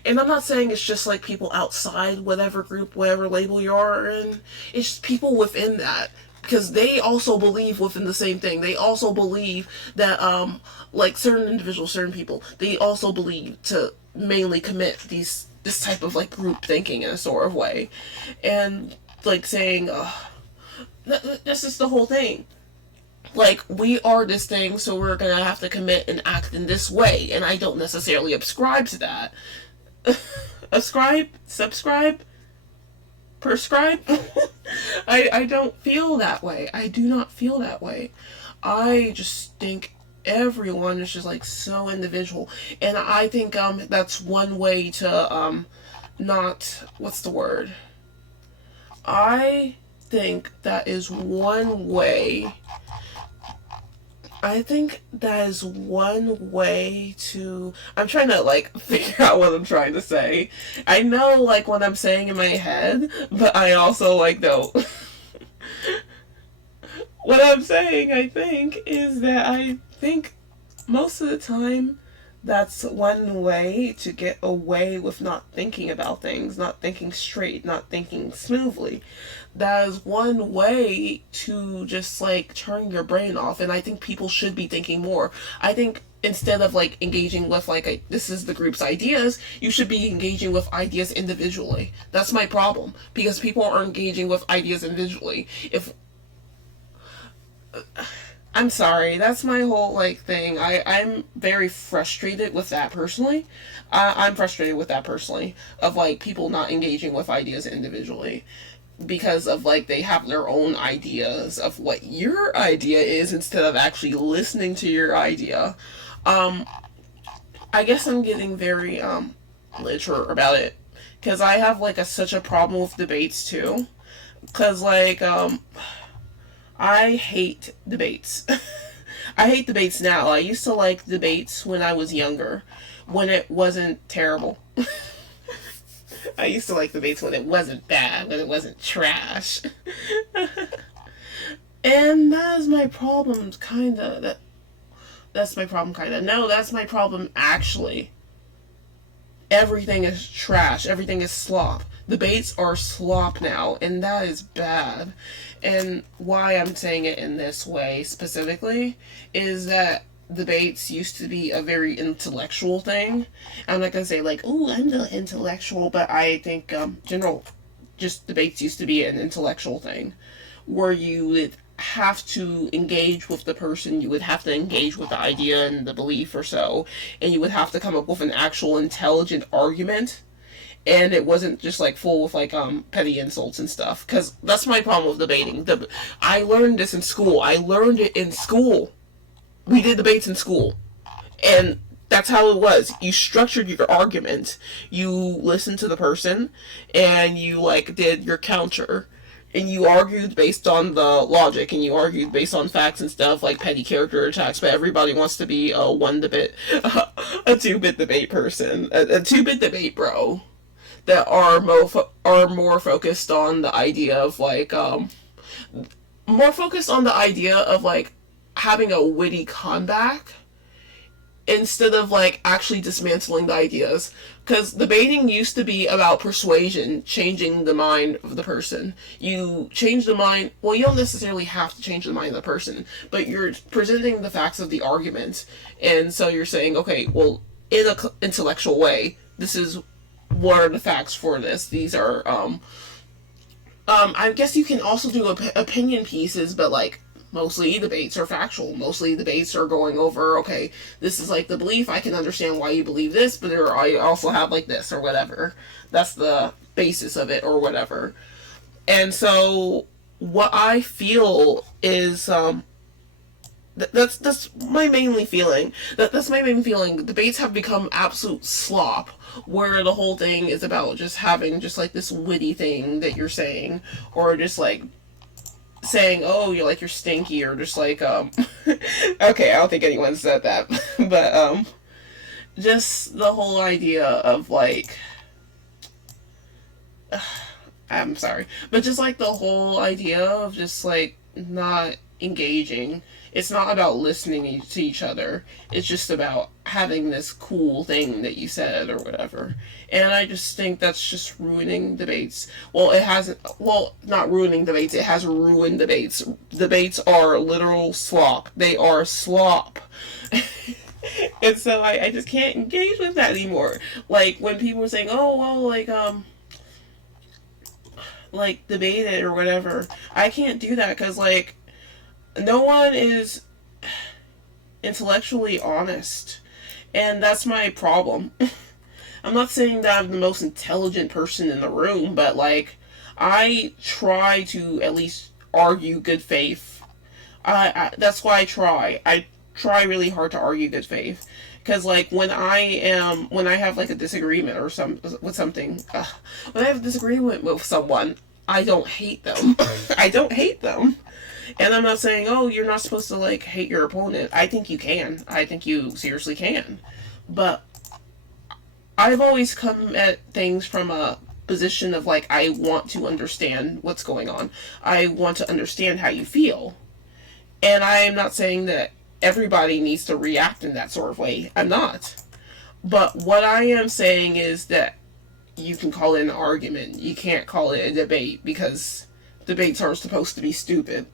and I'm not saying it's just like people outside whatever group, whatever label you are in. It's just people within that. Because they also believe within the same thing. They also believe that, like certain individuals, certain people, they also believe to mainly commit this type of like group thinking in a sort of way. And like saying, this is the whole thing. Like, we are this thing, so we're gonna have to commit and act in this way. And I don't necessarily subscribe to that. Subscribe, prescribe. I don't feel that way. I do not feel that way. I just think everyone is just like so individual, and I think that's one way to not, what's the word? I think that is one way. I think that is one way to... I'm trying to, like, figure out what I'm trying to say. I know, like, what I'm saying in my head, but I also, like, don't. What I'm saying, I think, is that I think most of the time that's one way to get away with not thinking about things, not thinking straight, not thinking smoothly. That is one way to just like turn your brain off, and I think people should be thinking more. I think instead of like engaging with like this is the group's ideas, you should be engaging with ideas individually. That's my problem, because people are engaging with ideas individually. If I'm sorry, that's my whole like thing. I'm very frustrated with that personally. I'm frustrated with that personally, of like people not engaging with ideas individually, because of like they have their own ideas of what your idea is instead of actually listening to your idea. I guess I'm getting very literal about it, because I have like such a problem with debates too, because like I hate debates. I hate debates now. I used to like debates when I was younger, when it wasn't terrible. I used to like debates when it wasn't bad, when it wasn't trash. And that is my problem, kinda. That's my problem, kinda. No, that's my problem, actually. Everything is trash. Everything is slop. Debates are slop now, and that is bad. And why I'm saying it in this way specifically is that debates used to be a very intellectual thing. I'm not gonna say like, oh, I'm the intellectual, but I think general, just debates used to be an intellectual thing, where you would have to engage with the person, you would have to engage with the idea and the belief or so, and you would have to come up with an actual intelligent argument. And it wasn't just like full with like petty insults and stuff, because that's my problem with debating. I learned this in school. I learned it in school. We did debates in school, and that's how it was. You structured your argument, you listened to the person, and you like did your counter, and you argued based on the logic, and you argued based on facts and stuff like petty character attacks. But everybody wants to be a 2-bit debate person, a 2-bit debate bro, that are more focused on the idea of like more focused on the idea of like having a witty comeback instead of like actually dismantling the ideas. Because debating used to be about persuasion, changing the mind of the person. You change the mind, well, you don't necessarily have to change the mind of the person, but you're presenting the facts of the argument, and so you're saying, okay, well, in an intellectual way, this is what are the facts for this. These are I guess you can also do opinion pieces, but like mostly debates are factual. Mostly debates are going over, okay, this is like the belief. I can understand why you believe this, but I also have like this or whatever. That's the basis of it or whatever. And so what I feel is that's my mainly feeling. That's my main feeling. Debates have become absolute slop, where the whole thing is about just having just like this witty thing that you're saying, or just like saying, "Oh, you're stinky," or just like okay, I don't think anyone said that, but just the whole idea of like I'm sorry, but just like the whole idea of just like not engaging. It's not about listening to each other. It's just about having this cool thing that you said or whatever. And I just think that's just ruining debates. Well, it hasn't, well, not ruining debates, it has ruined debates. Debates are literal slop. They are slop. And so I just can't engage with that anymore. Like when people are saying, oh, well, like debate it or whatever. I can't do that because like no one is intellectually honest, and that's my problem. I'm not saying that I'm the most intelligent person in the room, but like I try to at least argue good faith. That's why I try really hard to argue good faith. Because like when I have like a disagreement or with something, when I have a disagreement with someone, I don't hate them. I don't hate them. And I'm not saying, oh, you're not supposed to like hate your opponent. I think you can. I think you seriously can. But I've always come at things from a position of like, I want to understand what's going on. I want to understand how you feel. And I'm not saying that everybody needs to react in that sort of way. I'm not. But what I am saying is that you can call it an argument. You can't call it a debate because debates aren't supposed to be stupid.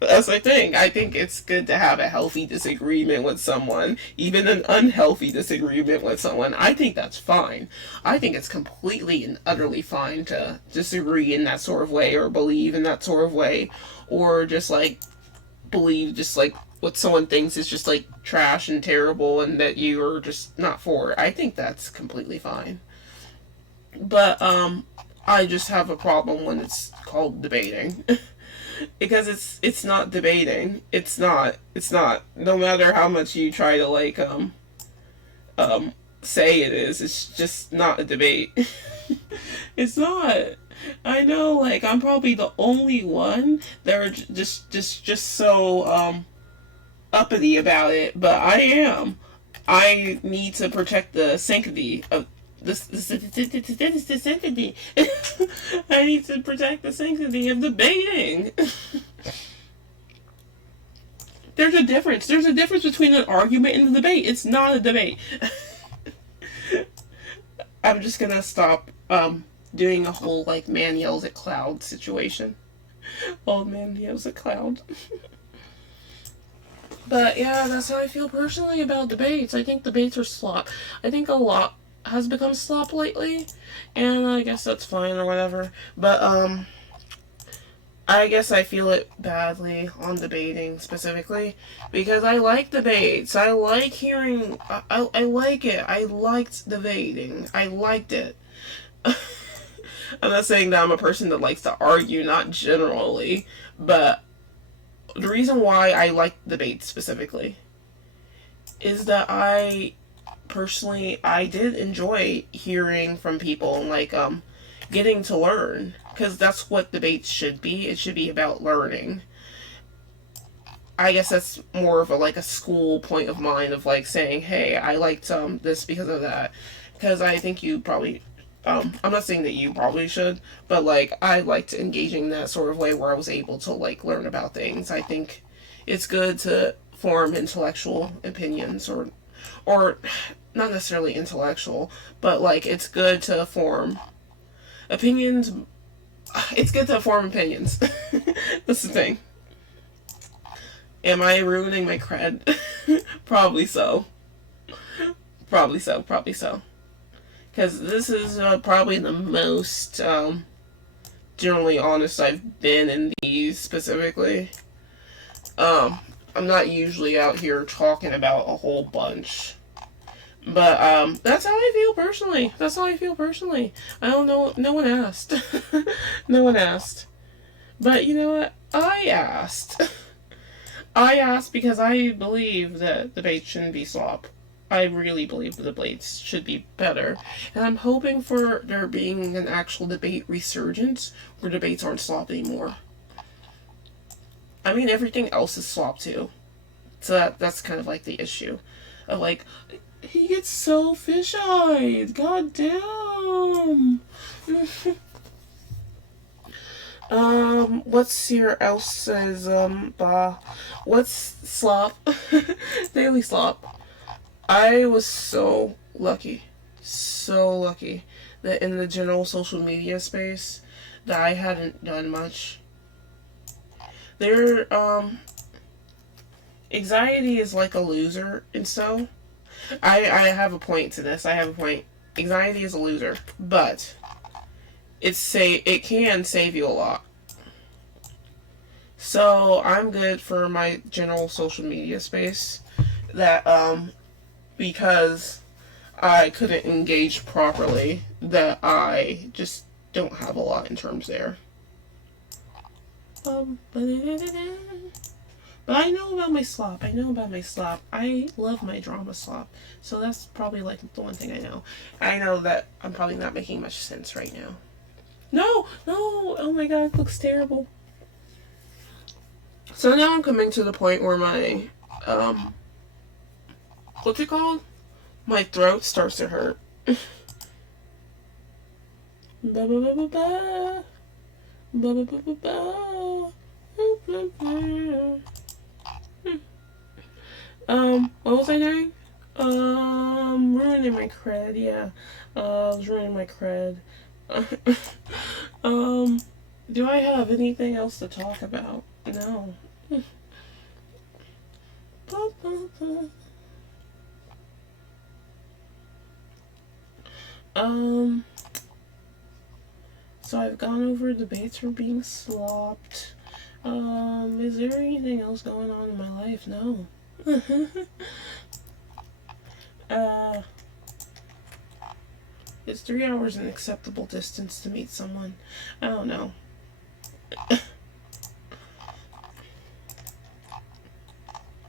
That's the thing. I think it's good to have a healthy disagreement with someone, even an unhealthy disagreement with someone. I think that's fine. I think it's completely and utterly fine to disagree in that sort of way or believe in that sort of way or just like believe just like what someone thinks is just like trash and terrible and that you are just not for. I think that's completely fine. But I just have a problem when it's called debating. Because it's not debating. It's not. No matter how much you try to like say it is, it's just not a debate. It's not. I know, like I'm probably the only one that are just so uppity about it, but I am. I need to protect the sanctity of the sanctity. I need to protect the sanctity of debating. There's a difference. There's a difference between an argument and a debate. It's not a debate. I'm just gonna stop doing a whole like man yells at cloud situation. Old man yells at cloud. But yeah, that's how I feel personally about debates. I think debates are slop. I think a lot has become slop lately, and I guess that's fine or whatever. But I guess I feel it badly on debating specifically because I like debates. I like hearing. I like it. I liked debating. I liked it. I'm not saying that I'm a person that likes to argue, not generally, but the reason why I like debates specifically is that I personally I did enjoy hearing from people and like getting to learn because that's what debates should be. It should be about learning. I guess that's more of a like a school point of mine of like saying, hey, I liked this because of that. Because I think you probably I'm not saying that you probably should, but like I liked engaging in that sort of way where I was able to like learn about things. I think it's good to form intellectual opinions or not necessarily intellectual, but like it's good to form opinions. It's good to form opinions. That's the thing. Am I ruining my cred? Probably so. Probably so. Probably so. Because this is probably the most generally honest I've been in these specifically. Um, I'm not usually out here talking about a whole bunch. But that's how I feel personally. That's how I feel personally. I don't know. No one asked. No one asked. But you know what? I asked. I asked because I believe that debates shouldn't be slop. I really believe the debates should be better. And I'm hoping for there being an actual debate resurgence where debates aren't slop anymore. I mean, everything else is slop too. So that's kind of like the issue. Of like, he gets so fish-eyed. God damn. What's your else's, what's slop? Daily slop. I was so lucky. So lucky that in the general social media space that I hadn't done much. There, anxiety is like a loser, and so I have a point to this. I have a point. Anxiety is a loser, but it can save you a lot. So I'm good for my general social media space that because I couldn't engage properly that I just don't have a lot in terms there. But I know about my slop. I know about my slop. I love my drama slop. So that's probably like the one thing I know. I know that I'm probably not making much sense right now. No, no, oh my god, it looks terrible. So now I'm coming to the point where my, what's it called? My throat starts to hurt. Ba ba ba ba ba. Ba ba ba ba ba. What was I doing? Ruining my cred, yeah. I was ruining my cred. Do I have anything else to talk about? No. So I've gone over debates for being slopped. Is there anything else going on in my life? No. Is 3 hours an acceptable distance to meet someone? I don't know.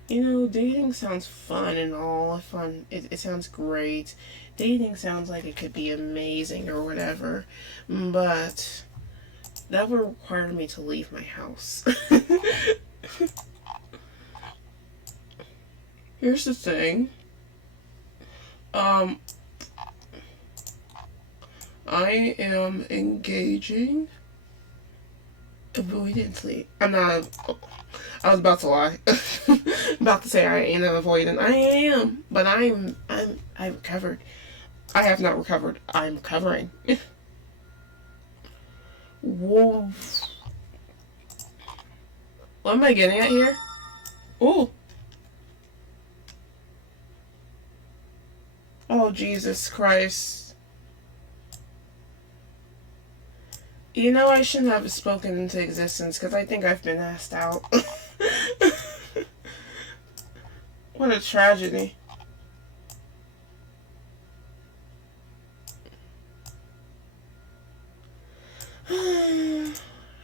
You know, dating sounds fun and all. It sounds great. Dating sounds like it could be amazing or whatever. But that would require me to leave my house. Here's the thing. I am engaging avoidantly. I was about to lie. About to say I ain't an avoidant. I am, but I've recovered. I have not recovered. I'm recovering. Whoa. What am I getting at here? Ooh. Oh, Jesus Christ. You know, I shouldn't have spoken into existence because I think I've been asked out. What a tragedy.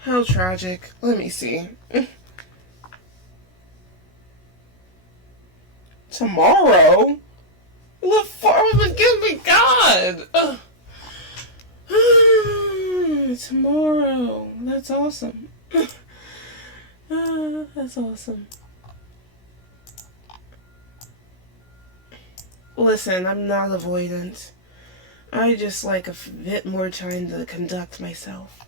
How tragic. Let me see. Tomorrow? Look forward, give me God! Tomorrow. That's awesome. That's awesome. Listen, I'm not avoidant. I just like a bit more time to conduct myself.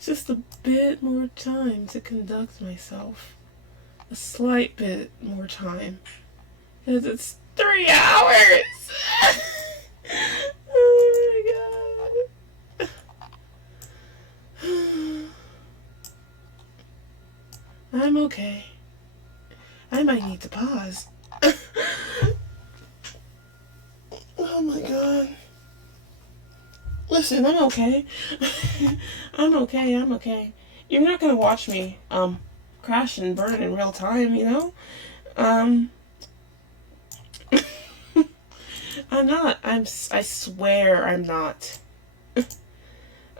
Just a bit more time to conduct myself. A slight bit more time. Because it's 3 hours! Oh my god. I'm okay. I might need to pause. Oh my god. Listen, I'm okay. I'm okay. you're not gonna watch me crash and burn in real time, you know. Um, I'm not. I swear I'm not.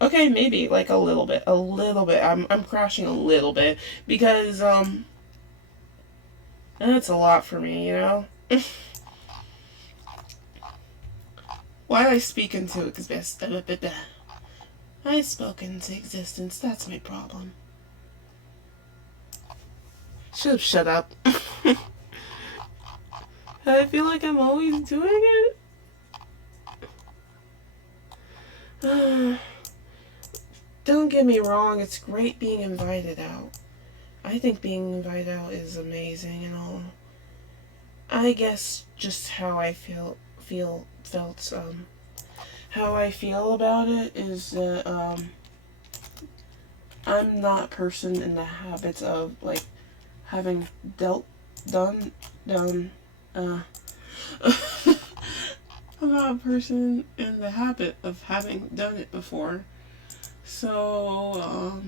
Okay, maybe like a little bit, a little bit. I'm crashing a little bit because that's a lot for me, you know. Why did I speak into existence? I spoke into existence. That's my problem. Should have shut up. I feel like I'm always doing it. Don't get me wrong, it's great being invited out. I think being invited out is amazing and all. I guess just how I felt how I feel about it is that I'm not a person in the habits of like having dealt done uh I'm not a person in the habit of having done it before. So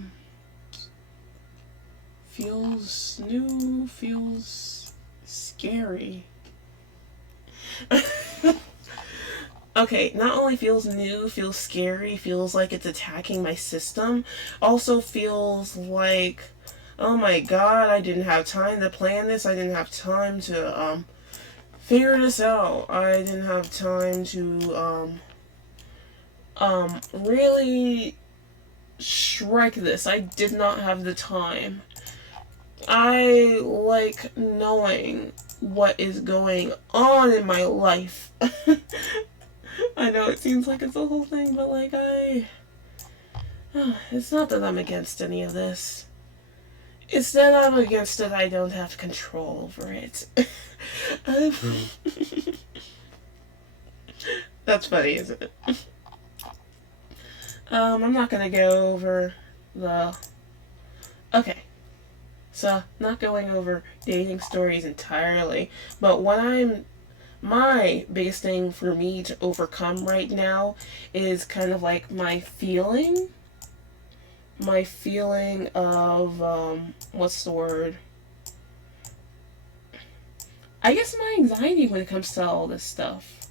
feels new, feels scary. Okay, not only feels new, feels scary, feels like it's attacking my system, also feels like, oh my god, I didn't have time to plan this, I didn't have time to figure this out, I didn't have time to really strike this. I did not have the time. I like knowing what is going on in my life. I know it seems like it's a whole thing, but like it's not that I'm against any of this. It's that I'm against it. I don't have control over it. That's funny, isn't it? I'm not gonna go over the. Okay, so not going over dating stories entirely, but what I'm my biggest thing for me to overcome right now is kind of like my feeling of what's the word, I guess my anxiety when it comes to all this stuff,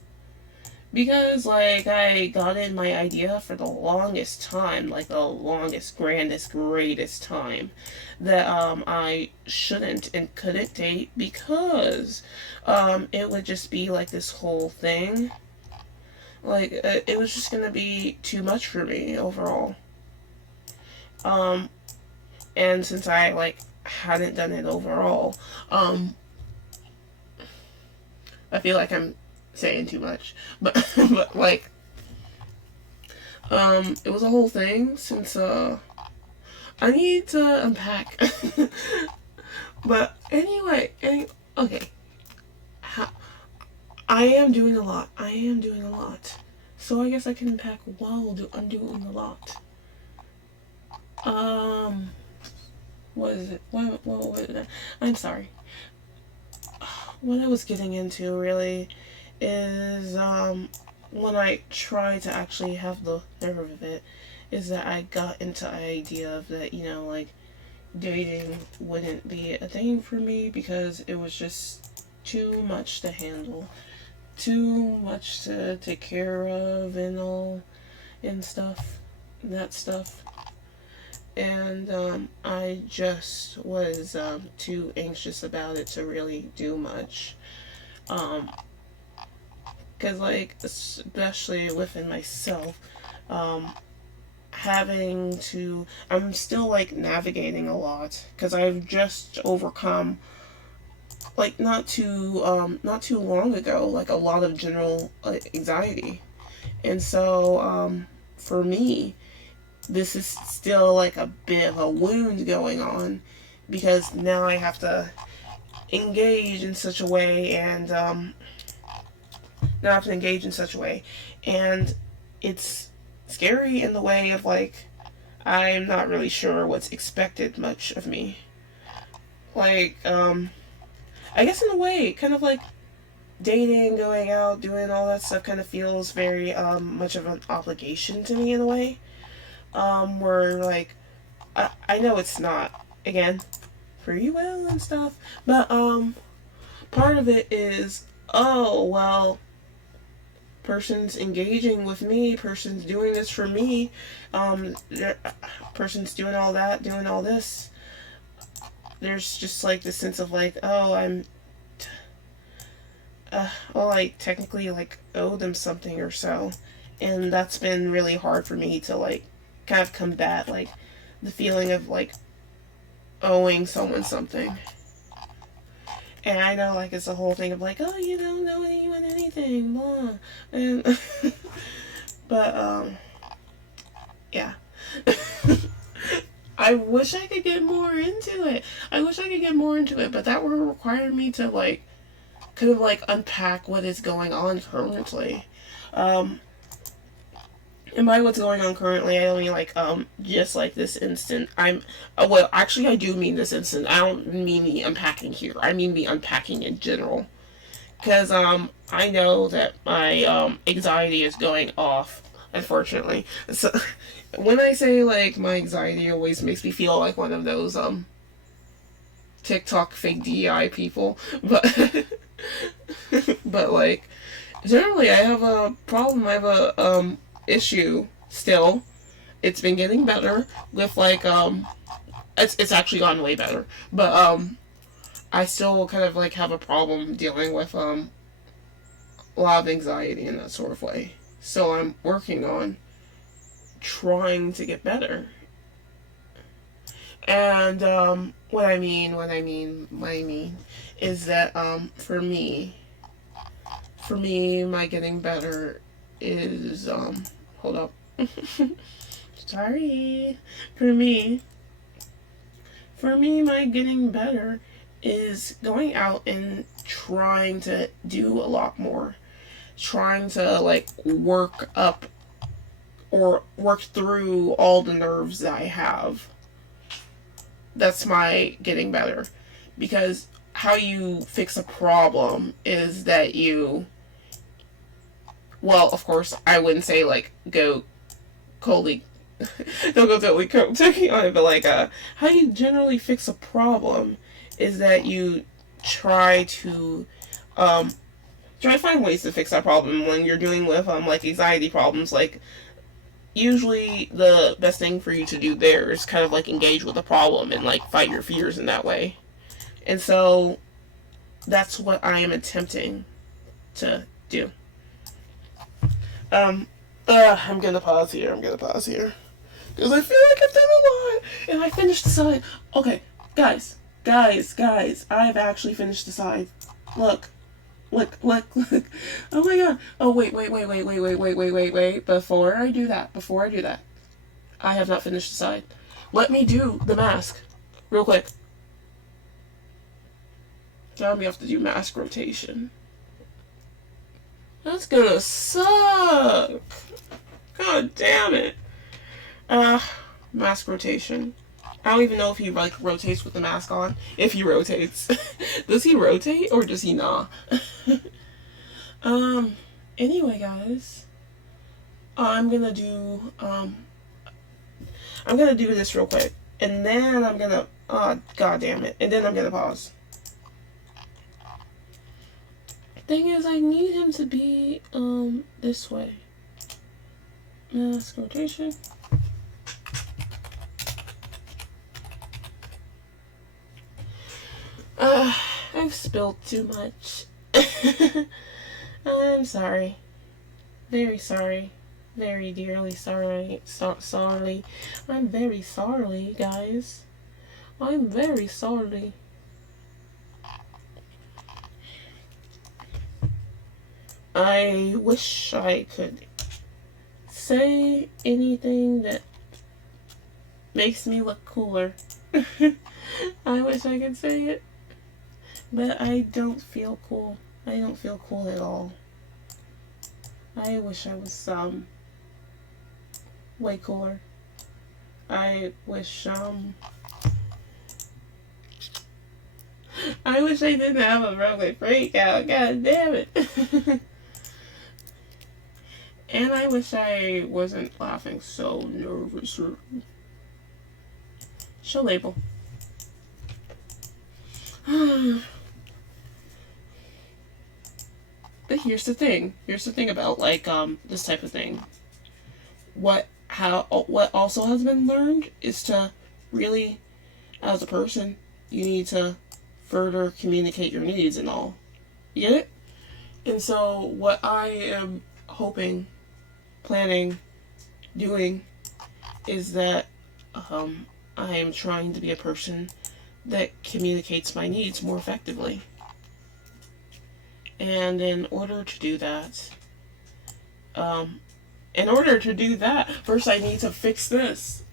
because like I got in my idea for the longest time, like the longest, grandest, greatest time, that I shouldn't and couldn't date because it would just be like this whole thing. Like it was just gonna be too much for me overall. Um, and since I like hadn't done it overall, I feel like I'm saying too much, but but like it was a whole thing since I need to unpack. But anyway, okay. I am doing a lot. I am doing a lot. So I guess I can unpack while I'm doing a lot. What is it? What was it? I'm sorry. What I was getting into really is when I try to actually have the nerve of it, is that I got into the idea of that, you know, like dating wouldn't be a thing for me because it was just too much to handle, too much to take care of and all and stuff, and that stuff. And I just was too anxious about it to really do much. Because, like, especially within myself, um, having to, I'm still like navigating a lot because I've just overcome, like, not too long ago, like a lot of general anxiety. And so, for me, this is still like a bit of a wound going on because now I have to engage in such a way and now I have to engage in such a way, and it's scary in the way of like I'm not really sure what's expected much of me. Like, I guess in a way, kind of like dating, going out, doing all that stuff kind of feels very much of an obligation to me in a way. Where like I know it's not, again, free will and stuff, but part of it is, oh well, person's engaging with me, person's doing this for me, um person's doing all that, doing all this. There's just like this sense of like, oh, well, I technically like owe them something or so, and that's been really hard for me to like kind of combat, like the feeling of like owing someone something. And I know, like, it's a whole thing of like, oh, you don't know anyone anything, blah, and but yeah. I wish I could get more into it. I wish I could get more into it, but that would require me to like kind of like unpack what is going on currently. Um, and by what's going on currently, I don't mean like just like this instant. Well, actually I do mean this instant. I don't mean the unpacking here. I mean the unpacking in general. Cause I know that my anxiety is going off, unfortunately. So when I say like my anxiety always makes me feel like one of those TikTok fake DEI people, but but like generally I have a problem. I have a issue still. It's been getting better with like it's actually gotten way better, but I still kind of like have a problem dealing with a lot of anxiety in that sort of way. So I'm working on trying to get better. And what I mean is that for me, my getting better is hold up, sorry, for me, my getting better is going out and trying to do a lot more, trying to like work up or work through all the nerves that I have. That's my getting better. Because how you fix a problem is that you, well, of course, I wouldn't say like go coldly, don't go totally taking on it, but like how you generally fix a problem is that you try to try to find ways to fix that problem when you're dealing with like anxiety problems. Like usually the best thing for you to do there is kind of like engage with the problem and like fight your fears in that way. And so that's what I am attempting to do. I'm gonna pause here. Because I feel like I've done a lot. And I finished the side. Okay, guys. I've actually finished the side. Look. Oh my god. Oh, wait. Before I do that, I have not finished the side. Let me do the mask. Real quick. Now we have to do mask rotation. That's gonna suck. God damn it. Mask rotation. I don't even know if he like rotates with the mask on. If he rotates. Does he rotate or does he not? Anyway guys. I'm gonna do this real quick. And then I'm gonna god damn it. And then I'm gonna pause. Thing is, I need him to be this way. Mask rotation. I've spilled too much. I'm sorry. Very sorry. Very dearly sorry. Sorry. I'm very sorry, guys. I'm very sorry. I wish I could say anything that makes me look cooler. I wish I could say it. But I don't feel cool. I don't feel cool at all. I wish I was way cooler. I wish I didn't have a runway freak out. God damn it. And I wish I wasn't laughing so nervous. Show label. But here's the thing. Here's the thing about like this type of thing. What also has been learned is to really, as a person, you need to further communicate your needs and all. You get it? And so what I am hoping, planning, doing is that I am trying to be a person that communicates my needs more effectively. And in order to do that, first I need to fix this.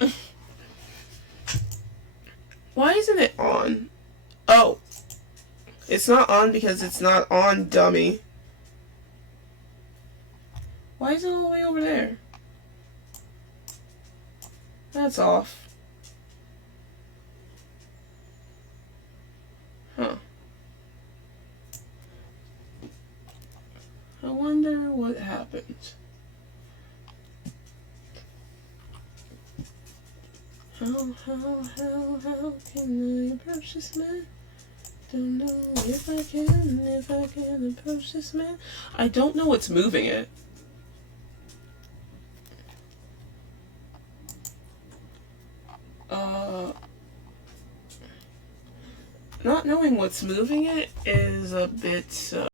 Why isn't it on? Oh, it's not on because it's not on, dummy. Why is it all the way over there? That's off. Huh. I wonder what happened. How can I approach this man? Don't know if I can approach this man. I don't know what's moving it. Not knowing what's moving it is a bit,